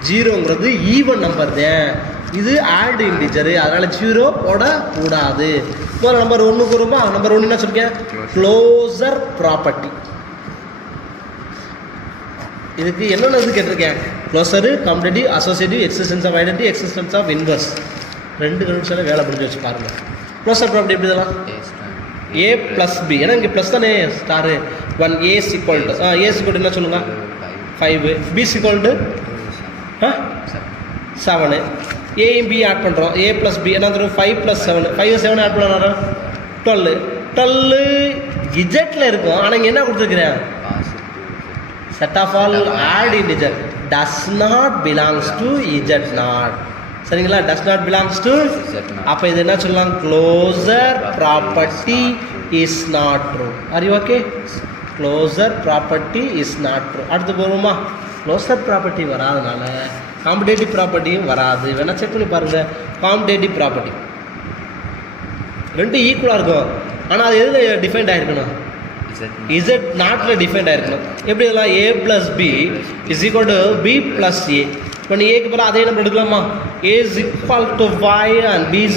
0ங்கிறது ஈவன் நம்பர் தான். இது ஆட் இன்டிஜரு, அதனால் 0 போடக்கூடாது. முதல்ல நம்பர் 1 வருமா? நம்பர் 1 என்ன சொல்லிருக்கேன்? Closure property. இதுக்கு என்னென்ன இது கேட்டிருக்கேன்? Closure, commutative, associative, existence of identity, existence of inverse. 2 கண்டிஷனில் வேலை முடிஞ்சு வச்சு பாருங்கள். க்ளோசர் ப்ராப்பர்ட்டி எப்படி இதெல்லாம்? a + b. ஏன்னா இங்கே ப்ளஸ் தானே ஸ்டாரு. 1 a = என்ன சொல்லுங்க? 5. b = 7. ஏயும் பி ஆட் பண்ணுறோம். a + b என்ன தரும்? 5 + 7. 5 7 ஆட் பண்ண 12. 12 இஜெட்டில் இருக்கும். ஆனால் இங்கே என்ன கொடுத்துருக்குறேன்? set of all add integer does not belongs to z not. சரிங்களா? does not belongs to z not. அப்போ இது என்ன சொல்லலாம்? closure property is not true. are you okay? closure property is not true. அடுத்து போவோமா? closure property வராதனால competitive ப்ராப்பர்ட்டியும் வராது. வேணா செக் பண்ணி பாருங்க. காம்படேட்டிவ் ப்ராப்பர்ட்டி 2 ஈக்குவலாக இருக்கும். ஆனால் அது எதில் டிஃபைன்ட் ஆகிருக்கணும்? இசட் நாட்டில் டிஃபைன்ட் ஆகிருக்கணும். எப்படி இதெல்லாம்? a + b = b + a. இப்போ நீ ஏக்கு பிறகு அதே நம்பர் எடுக்கலாமா? a = 5 and b =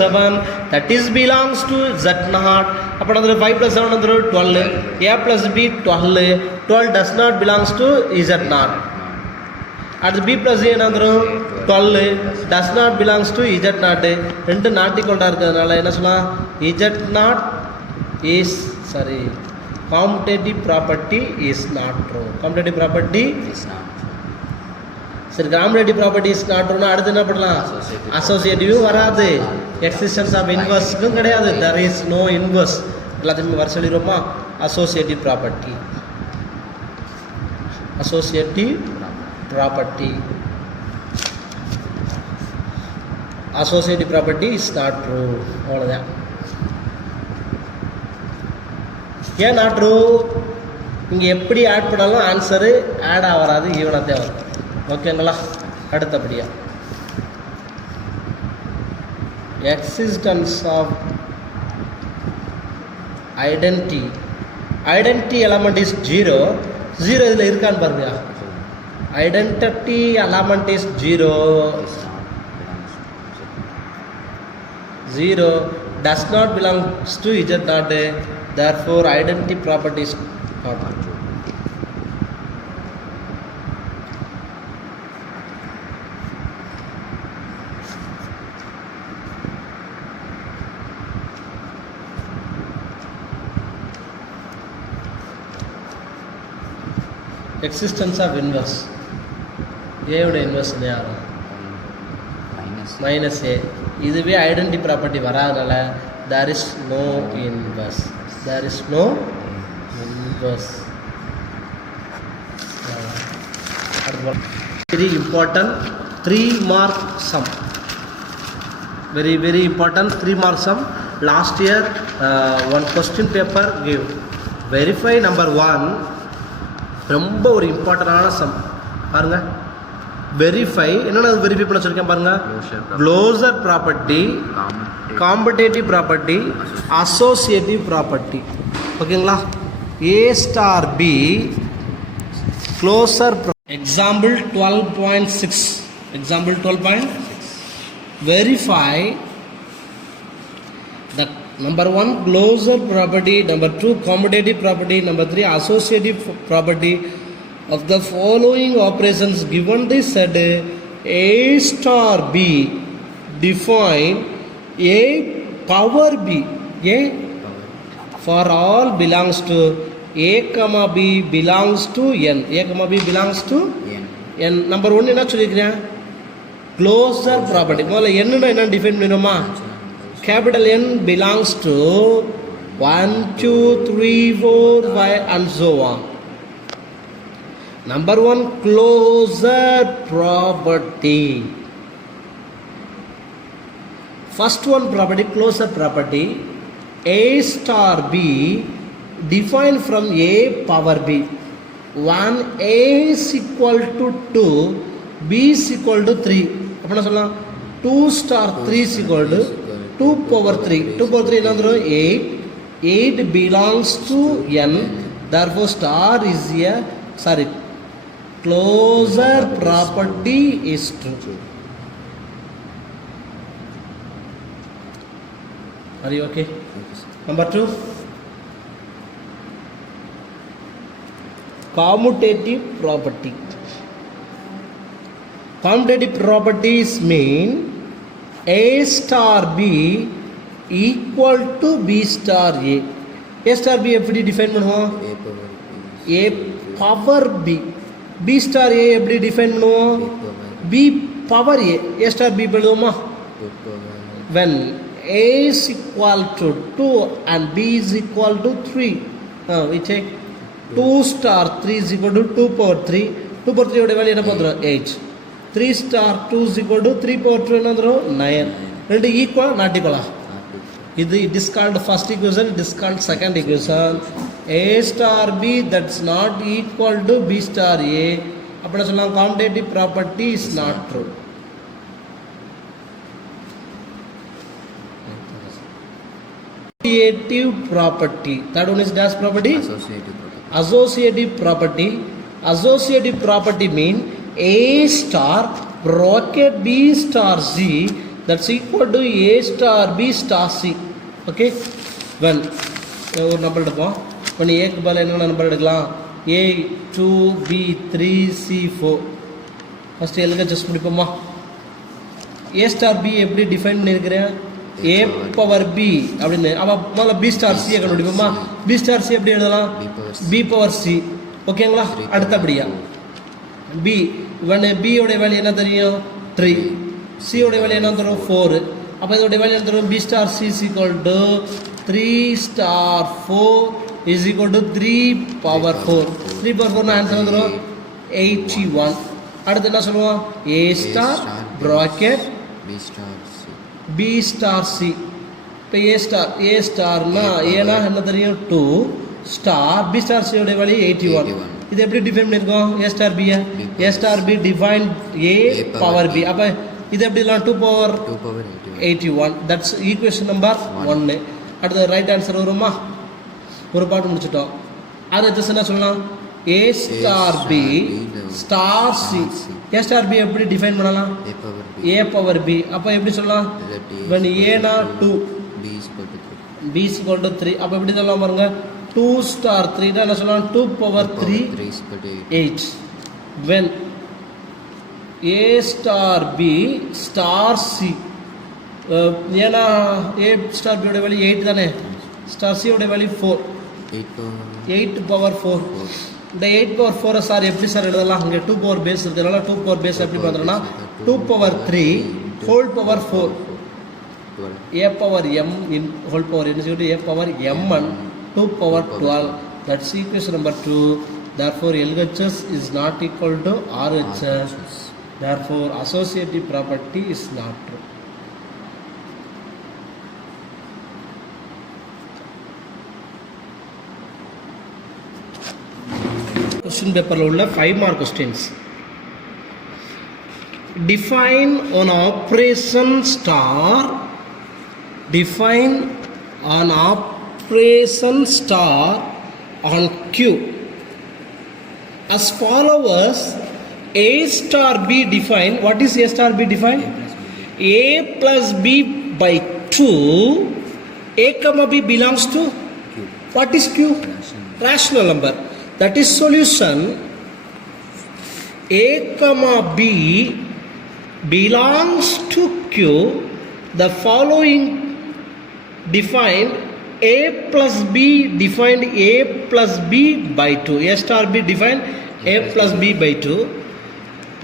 7. that is belongs to z not. அப்போ வந்து 5 + 7 வந்து 12. a + b 12. 12 does not belongs to z not. அடுத்து b + a என்ன வந்துடும்? 12 does not belongs to z not. 2 not ஈக்குவலாக இருக்கிறதுனால என்ன சொல்லலாம்? z not is commutative property is not true. commutative property is not true. சரி, commutative property is not true. அடுத்து என்ன பண்ணலாம்? அசோசியேட்டிவும் வராது. எக்ஸிஸ்டன்ஸ் ஆஃப் இன்வர்ஸுக்கும் கிடையாது. there is no inverse. எல்லாத்தையுமே வர சொல்லிடுவோமா? Associative property. Associative property associative property is not true. அவ்வளோதான். ஏன் நாட் ட்ரூ? இங்கே எப்படி ஆட் பண்ணாலும் ஆன்சரு ஆட் ஆகாது, ஈவனாக வரும். ஓகேங்களா? அடுத்தபடியா existence of identity element is 0. இதில் இருக்கான்னு பாருங்க. Identity element is 0 does not belongs to Z not, therefore identity property is not true. Existence of inverse. A உடைய inverse யாரும் minus A. இதுவே ஐடென்டி ப்ராப்பர்ட்டி வராதனால there is no inverse. Very important 3-mark sum. Very important 3-mark sum. Last year one question paper gave. Verify number 1. ரொம்ப ஒரு இம்பார்ட்டண்டான some பாருங்க. Verify என்னென்ன verify பண்ண சொல்லியிருக்கேன் பாருங்க. Closure property, commutative property, associative property. ஓகேங்களா? A star B closure. Example 12.6. Example 12.6. Verify the number 1 closure property, number 2 commutative property, number 3 associative property of the following operations given the set A star B. Define A power B. A for all belongs to A comma B belongs to N. A comma B belongs to N. Number 1 என்ன சொல்லிக்கிறேன்? closure property. முதல்ல என்ன define பண்ணிடுமா? Capital N belongs to 1, 2, 3, 4, 5 and so on. Number 1 closure property. First one property, closure property. A star B defined from A power B. 1 A is equal to 2, B is equal to 3. அப்பனா சொல்லலாம் 2 star 3 is equal to 2 power 3. 2 power 3 என்ன 8 belongs to N. Therefore star is a closure property is true. Are you okay? Number 2 commutative property. Commutative properties mean A star B equal to B star A. A star B எப்படி define பண்ணுவோம்? A power B. B star A எப்படி define பண்ணுவோம்? B power A. A star B எழுதுவோமா? When A is equal to 2 and B is equal to 3. We take 2 star 3 is equal to 2 power 3. 2 power 3 உடைய value என்ன பண்ணுறோம்? 8. 3 star 2 is equal to 3 power 2 என்ன வந்துரும்? 9. ரெண்டு equal not ஈக்குவலா? இது it is called first equation, it is called second equation. A star B that's not equal to B star A. அப்படின்னா சொல்லலாம் commutative property is not true. Associative property. Third one is dash property? Associative property. Associative property mean A star bracket B star C that's equal to A star B star C. Okay? When ஒரு number எடுப்போம். இப்போ நீ ஏக்கு பதில் என்னென்ன number எடுக்கலாம்? A 2 B 3 C 4. First எல்க just முடிப்போமா? A star B எப்படி டிஃபைன் பண்ணியிருக்கிறேன்? A பவர் B அப்படின்னு. அப்போ முதல்ல B star C கண்டுபிடிப்போமா? B star C எப்படி எழுதலாம்? B power C. ஓகேங்களா? அடுத்தபடியா B இவன் B உடைய வேல்யூ என்ன தெரியும்? 3. C உடைய வேல்யூ என்ன தரும்? 4. அப்போ இதோடைய வேல்யூ என்ன தரும்? B star C is equal to 3 star 4 is equal to 3 power 4. 3 power 4 answer வந்துடும் 81. அடுத்து என்ன சொல்லுவோம்? A star bracket B star C B star C. இப்போ ஏ ஸ்டார்னா ஏனா என்ன தெரியும் 2 ஸ்டார் பி ஸ்டார் சியோட வேல்யூ 81. இது எப்படி டிஃபைன் பண்ணியிருக்கோம் ஏ ஸ்டார் பியை A star B define A power B. அப்போ இது எப்படிலாம் 2 பவர் 81. That's equation number 1. அடுத்த ரைட் ஆன்சர் வருமா? ஒரு பாட்டு முடிச்சிட்டோம். அது என்ன சொல்லலாம்? ஏ ஸ்டார் பி ஸ்டார் சி. ஏ ஸ்டார் பி எப்படி டிஃபைன் பண்ணலாம்? ஏ பவர் பி. அப்போ எப்படி சொல்லலாம்? when ஏனா 2 b is equal to 3. அப்போ எப்படி சொல்லலாம் பாருங்க 2 ஸ்டார் 3 தான் என்ன சொல்லலாம் 2 power 3 8. when a star b star c ஏனா a ஸ்டார் b ஓட வேல்யூ 8 தானே, ஸ்டார் c ஓட வேல்யூ 4 8 பவர் 4. இந்த 8 பவர் 4 சார் எப்படி சார் எழுதலாம்? இங்கே 2 பவர் பேஸ் இருக்கிறதுனால 2 பவர் பேஸ் எப்படி பண்ணுறோன்னா 2 power 3 whole power 4 a power m in whole power n is equal to a power mn 2 power 12. That's equation number 2. Therefore LHS is not equal to RHS. Therefore associative property is not true. Question paper la ulla 5 mark questions. Define an operation star. Define an operation star on Q as follows. A star B define. What is A star B define? A plus B by 2. A comma B belongs to Q. What is Q? Rational number. That is solution. A comma B belongs to Q. The following defined A plus B defined A plus B by 2. A star B defined A plus B by 2.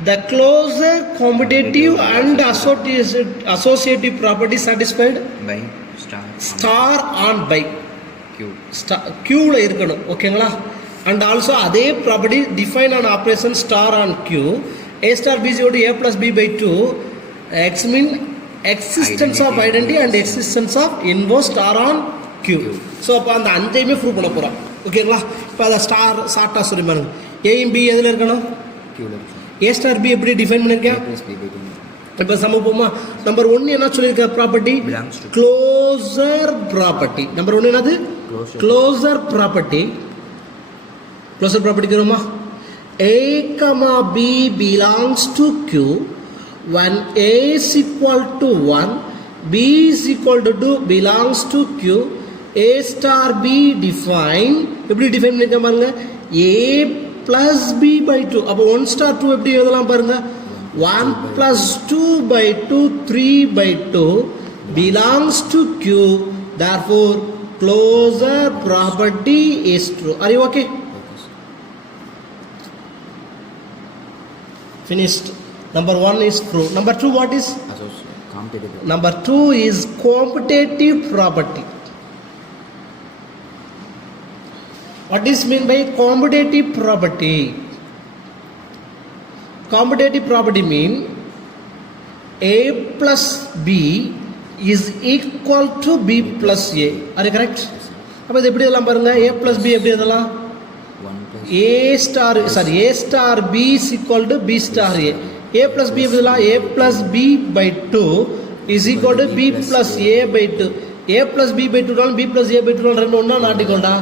The closer commutative and associative property satisfied by star on by Q. Q la irukkanum. ஓகேங்களா? And also அதே property define an operation star on Q. A star B is equal to A plus B by 2. X mean existence of identity and existence of inverse star on Q. So அப்போ அந்த அஞ்சையுமே prove பண்ண போகிறோம். ஓகேங்களா? இப்போ அதை star ஷார்ட்டாக சொல்லி பாருங்க. ஏயும் பி எதில் இருக்கணும்? ஏ ஸ்டார் பி எப்படி டிஃபைன் பண்ணியிருக்கேன்? இப்போ சமப்போமா நம்பர் 1 என்ன சொல்லியிருக்க ப்ராப்பர்ட்டி? Closure property. நம்பர் 1 என்னது? Closer property. க்ளோசர் ப்ராப்பர்ட்டி வருமா? A comma B belongs to Q when A is equal to 1, B is equal to 2 belongs to Q. A star B define எப்படி define பண்ணிருக்க பாருங்க A plus B by 2. அப்போ 1 star 2 எப்படி எழுதலாம் பாருங்க 1 plus 2 by 2 3 by 2 belongs to Q. Therefore closure property is true. Are you okay? Finished. Number 1 is true. Number 2 what is? Number 2 is computative property. What is mean by computative property? Computative property mean A plus B is equal to B plus A. Are you correct? அப்போ இது எப்படி எல்லாம் பாருங்க A plus B எப்படி எழுதலாம்? A star B is equal to B star A. A plus B எழுதலாம் A plus B by 2 is equal to B plus A by 2. A plus B by 2 B plus A by 2 ரெண்டு ஒன்றா நாட்டிக்கொண்டா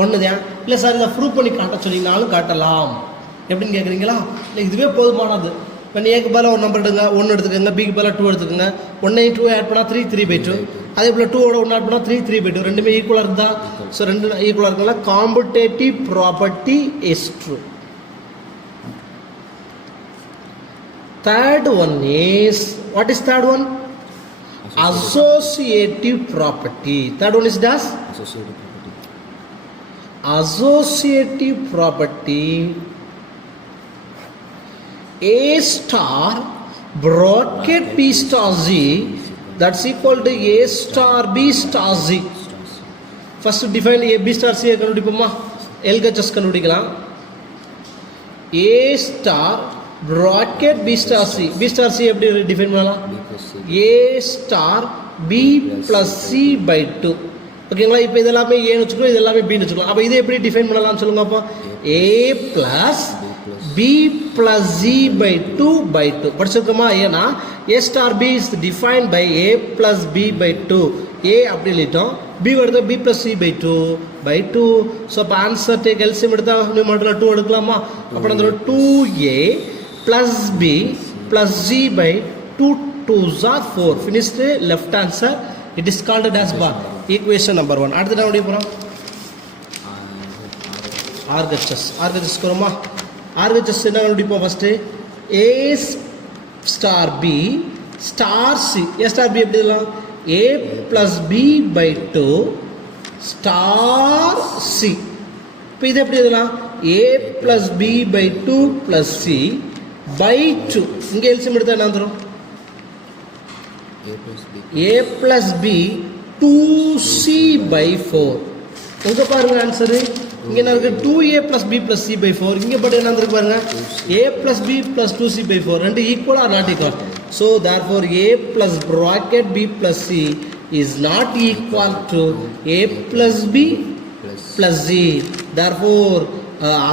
ஒன்று தான். இல்லை sir இதை prove பண்ணி காட்ட சொன்னீங்கனாலும் காட்டலாம். எப்படின்னு கேட்குறீங்களா? இல்லை இதுவே போதுமானது. இப்போ ஏக்கு பதிலாக ஒரு நம்பர் எடுங்க 1 எடுத்துக்கோங்க, பிக்கு பதிலாக 2 எடுத்துக்கோங்க. 1 2 ஆட் பண்ணால் 3 3 by 2. அதே போல் 2 1 ஆட் பண்ணால் 3 3 by 2. ரெண்டுமே ஈக்குவலாக இருந்தா ஸோ ரெண்டு ஈக்குவலாக இருக்குங்களா? Competitive property is true. Third one is, what is third one? Associative property. Third one is das? Associative property. A star bracket B star Z that's equal to A star B star Z. First define A B star C கண்டுபிடிப்போமா? LHS கண்டுபிடிக்கலாம். A star bracket B star C. B star C எப்படி define பண்ணலாம்? B plus C. A star B plus C by 2. ஓகேங்களா? இப்போ இதெல்லாமே ஏன்னு வச்சுக்கலாம், இது எல்லாமே பின்னு வச்சுக்கலாம். அப்போ இதை எப்படி டிஃபைன் பண்ணலாம் சொல்லுங்க அப்போ? A plus B plus Z by 2 by 2 படிச்சிருக்கோமா? ஏன்னா A star B is defined by A plus B by 2. A அப்படி எழுதிட்டோம், B வருது B plus C by 2 by 2. So அப்போ ஆன்சர் டேக் எல்சியம் எடுத்தா நியூமரேட்டரில் 2 எடுக்கலாமா? அப்போ அந்த 2A plus B plus Z by 2 2s are 4. Finished. Left answer. It is called as bar. Equation number 1. அடுத்து என்ன முடிய போகிறோம்? RHS. RHS வருமா? RHS என்ன கண்டுபிடிப்போம் first? A star B star C. A star B எப்படி எழுதலாம்? A plus B by 2 star C. இப்போ இது எப்படி எழுதலாம்? A plus B by 2 plus C by 2. இங்கே எல்சியம் எடுத்தால் என்ன வந்துடும்? A plus B 2C by 4. இங்கே பாருங்க ஆன்சரு. இங்கே என்ன இருக்குது? 2A plus B plus C by 4. இங்கே பட் என்ன இருக்கு பாருங்க? A plus B plus 2C by 4. ரெண்டு equal or not equal? So therefore A plus bracket B plus C is not equal to A plus B plus Z. Therefore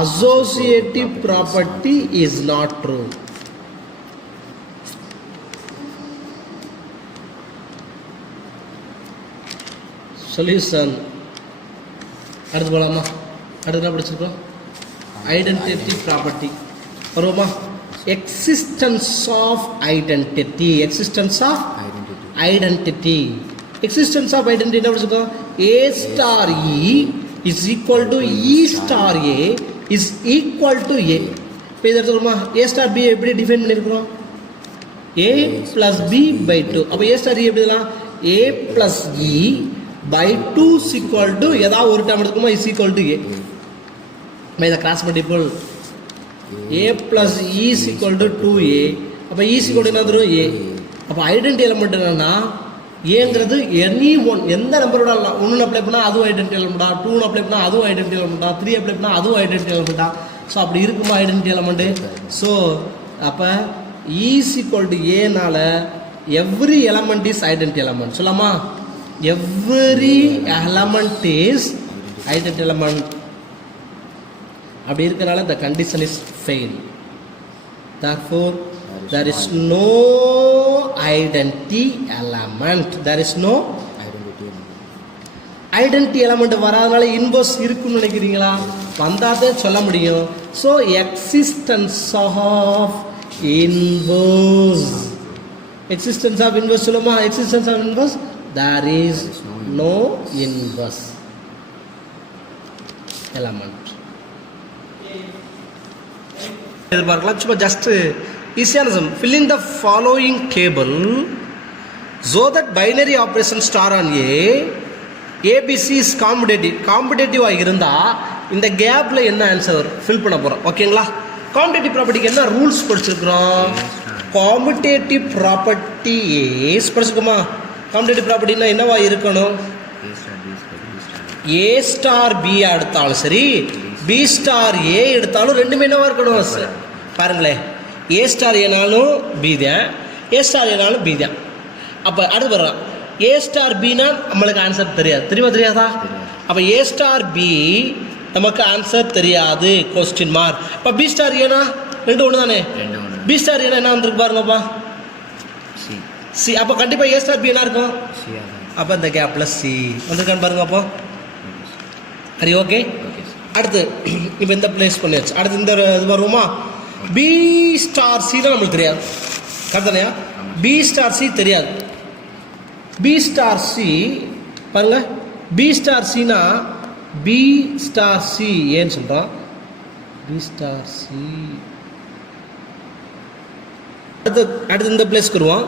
associative property is not true. Solution அடுத்து போகலாமா? அடுத்து என்ன படிச்சிருக்கோம்? Identity property வருவோமா? Existence of identity. Existence of identity. Existence of identity என்ன படிச்சிருக்கோம்? A star E is equal to E star A is equal to A. இப்போ இதை எடுத்துக்கோமா? A star B எப்படி டிஃபைன் பண்ணியிருக்கிறோம்? A plus B by 2. அப்போ A star E எப்படி இதெல்லாம்? A plus E by 2 is equal to ஏதாவது ஒரு term எடுத்துக்கோமா? is equal to A. இப்போ இதை cross multiple A plus E is equal to 2A. அப்போ E is equal to என்ன வந்துடும்? A. அப்போ ஐடென்டி எலமெண்ட் என்னன்னா ஏங்கிறது எனி ஒன், எந்த நம்பரோட 1 அப்ளை பண்ணால் அதுவும் ஐடென்டி எலமெண்டா, 2 அப்ளை பண்ணால் அதுவும் ஐடென்டி எலமெண்டா, 3 அப்ளை பண்ணால் அதுவும் ஐடென்டி எலமெண்டா. ஸோ அப்படி இருக்குமா ஐடென்டி எலமெண்ட்டு? ஸோ அப்போ E is equal to Aனால every element is identity element சொல்லாமா? Every element is identity element. அப்படி இருக்கிறனால the condition is fail. Therefore there is no identity element. There is no identity element. வராதனால inverse இருக்குன்னு நினைக்கிறீங்களா? வந்தாதான் சொல்ல முடியும். So existence of inverse. Existence of inverse சொல்லுமா? Existence of inverse there is no inverse element. இது பார்க்கலாம். சும்மா ஜஸ்ட் ஈஸியான some. fill in the following table so that binary operation star on ABC is competitive இருந்தால் இந்த கேப்பில் என்ன answer fill பண்ண போகிறோம். ஓகேங்களா? காம்படேட்டிவ் ப்ராப்பர்ட்டிக்கு என்ன ரூல்ஸ் படிச்சிருக்கிறோம்? காம்படேட்டிவ் ப்ராப்பர்ட்டி இஸ் படிச்சிருக்கோமா? காம்படேட்டிவ் ப்ராப்பர்ட்டினா என்னவா இருக்கணும்? A star B எடுத்தாலும் சரி, B star A எடுத்தாலும் ரெண்டுமே என்னவா இருக்கணும்? பாருங்களேன், A star ஏனாலும் B தான், A star ஏனாலும் B தான். அப்போ அடுத்து வர்றோம் A star Bனா நம்மளுக்கு ஆன்சர் தெரியாது. தெரியாதா? அப்போ A star B நமக்கு ஆன்சர் தெரியாது. Question mark. இப்போ B star ஏனா ரெண்டு ஒன்று தானே? B star ஏனா என்ன வந்திருக்கு பாருங்கப்பா? சி. அப்போ கண்டிப்பாக A star B என்ன இருக்கும்? அப்போ இந்த கேப்பில் சி வந்திருக்கான்னு பாருங்க. அப்போ சரி, ஓகே. அடுத்து இப்போ இந்த பிளேஸ் பண்ணியாச்சு. அடுத்து இந்த இது வருவோமா? B star C தான் நம்மளுக்கு தெரியாது. கரெக்டானையா? B star C தெரியாது. B star C பாருங்க, B star Cனா B star C ஏன்னு சொல்கிறோம்? B star C. அடுத்து இந்த பிளேஸ்க்கு வருவோம்.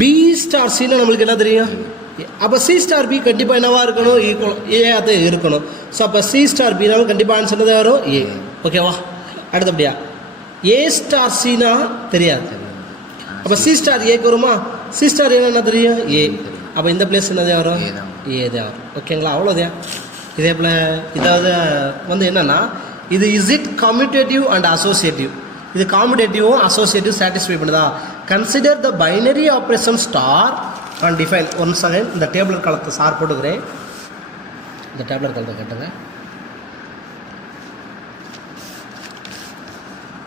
B star Cனா நம்மளுக்கு என்ன தெரியும்? அப்போ C star B கண்டிப்பாக என்னவா இருக்கணும்? ஈக்குவல் ஏ இருக்கணும். ஸோ அப்போ C star Bனாலும் கண்டிப்பாக ஆன்சர் தான் வரும் ஏ. ஓகேவா? அடுத்தபடியா A star Cனா தெரியாது. அப்போ C star ஏக்கு வருமா? C star என்ன தெரியும்? ஏ. அப்போ இந்த பிளேஸ் என்னதே வரும்? ஏ தான் வரும். ஓகேங்களா? அவ்வளோதான். இதே போல் இதாவது வந்து என்னென்னா இது is it commutative and associative. இது காம்படேட்டிவும் அசோசியேட்டிவ் சாட்டிஸ்ஃபை பண்ணுதா? Consider the binary operation star and define. One second இந்த டேபிளர் காலத்தை சார் போட்டுக்கிறேன். இந்த டேபிளர் காலத்தை கேட்டுங்க.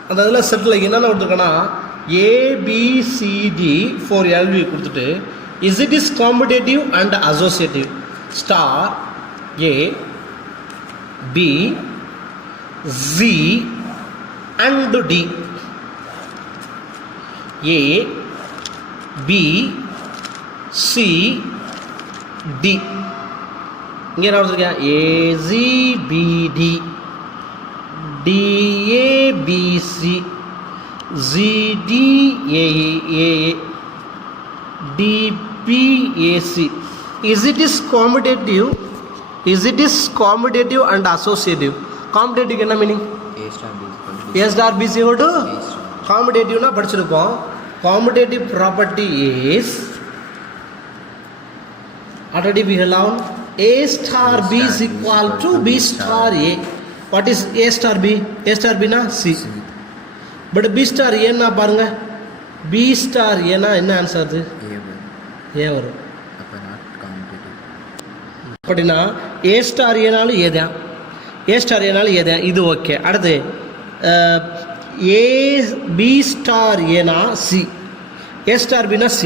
அந்த இதில் செட்டில் என்னென்ன கொடுத்துருக்கேன்னா ஏபிசிடி ஃபார் எல்வி கொடுத்துட்டு is it is commutative and associative star A B G and D. A B C D. இங்கே என்ன கொடுத்துருக்கேன்? A G B D DABC ZDAA DPAC. Is it is commutative? Is it is commutative and associative? Commutative என்ன meaning? A star B is equal to commutative னா படிச்சிருப்போம். Commutative property is already we have learned A star B is equal to B star A. What is A star B? A star B na C. But B star A na பாருங்க. B star A na என்ன answer அது? A வரும். அப்ப not competitive. அப்படினா A star A நாலும் A தான். A star A நாலும் A தான். இது ஓகே. அடுத்து A B star A na C. A star B na C.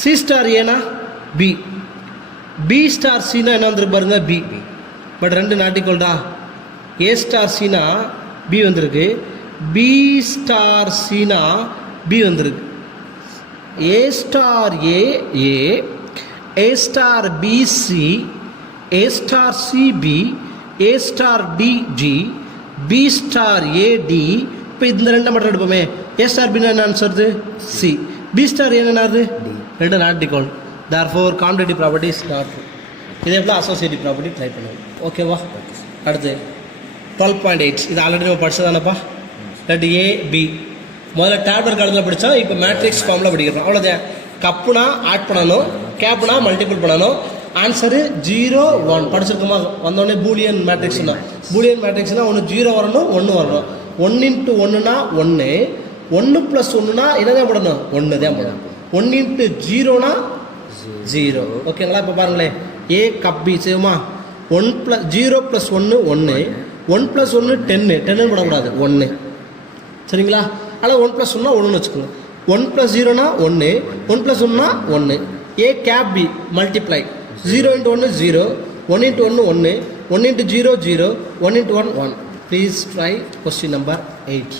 C star A na B. B star C na என்ன வந்து பாருங்க B. பட் ரெண்டு நாட் ஈக்குவல்டா? A star C னா B வந்திருக்கு, B star C னா B வந்திருக்கு. A star A A, A star B C, A star C B, A star D G, B star A D. இப்போ இந்த ரெண்டை மட்டும் எடுப்போமே. A star B என்ன answer? C. B star என்னது? ரெண்டு not equal. therefore commutative property is not true. இதே போல associative property try பண்ணுவோம். ஓகேவா? அடுத்து 12.8 இது ஆல்ரெடி நம்ம படிச்சதானப்பா. லெட் ஏ பி முதல்ல டேப்லர் காலத்தில் படித்தோம், இப்போ மேட்ரிக்ஸ் ஃபார்மில் படிக்கிறோம். அவ்வளோதான். கப்புனா ஆட் பண்ணணும், கேப்னா மல்டிபிள் பண்ணணும். ஆன்சரு 0 1 படிச்சிருக்கோமா? வந்தோடனே பூலியன் மேட்ரிக்ஸ்னா, பூலியன் மேட்ரிக்ஸ்னால் ஒன்று 0 வரணும், 1 வரணும். 1 × 1னா 1, 1 + 1னா என்ன தான் போடணும்? 1 தான் போடணும். 1 × 0னா 0. ஓகேங்களா? இப்போ பாருங்களேன், ஏ கப் பி செய்யுமா? 1 + 0 + 1 1, 1 + 1 10, 10 போடக்கூடாது 1. சரிங்களா? ஆனால் 1 + 1னா 1ன்னு வச்சுக்கோங்க. 1 + 0னா 1, 1 + 1னா 1. ஏ cap B multiply 0 × 1 0, 1 × 1 1, 1 × 0 0, 1 × 1 1. Please try question number 8.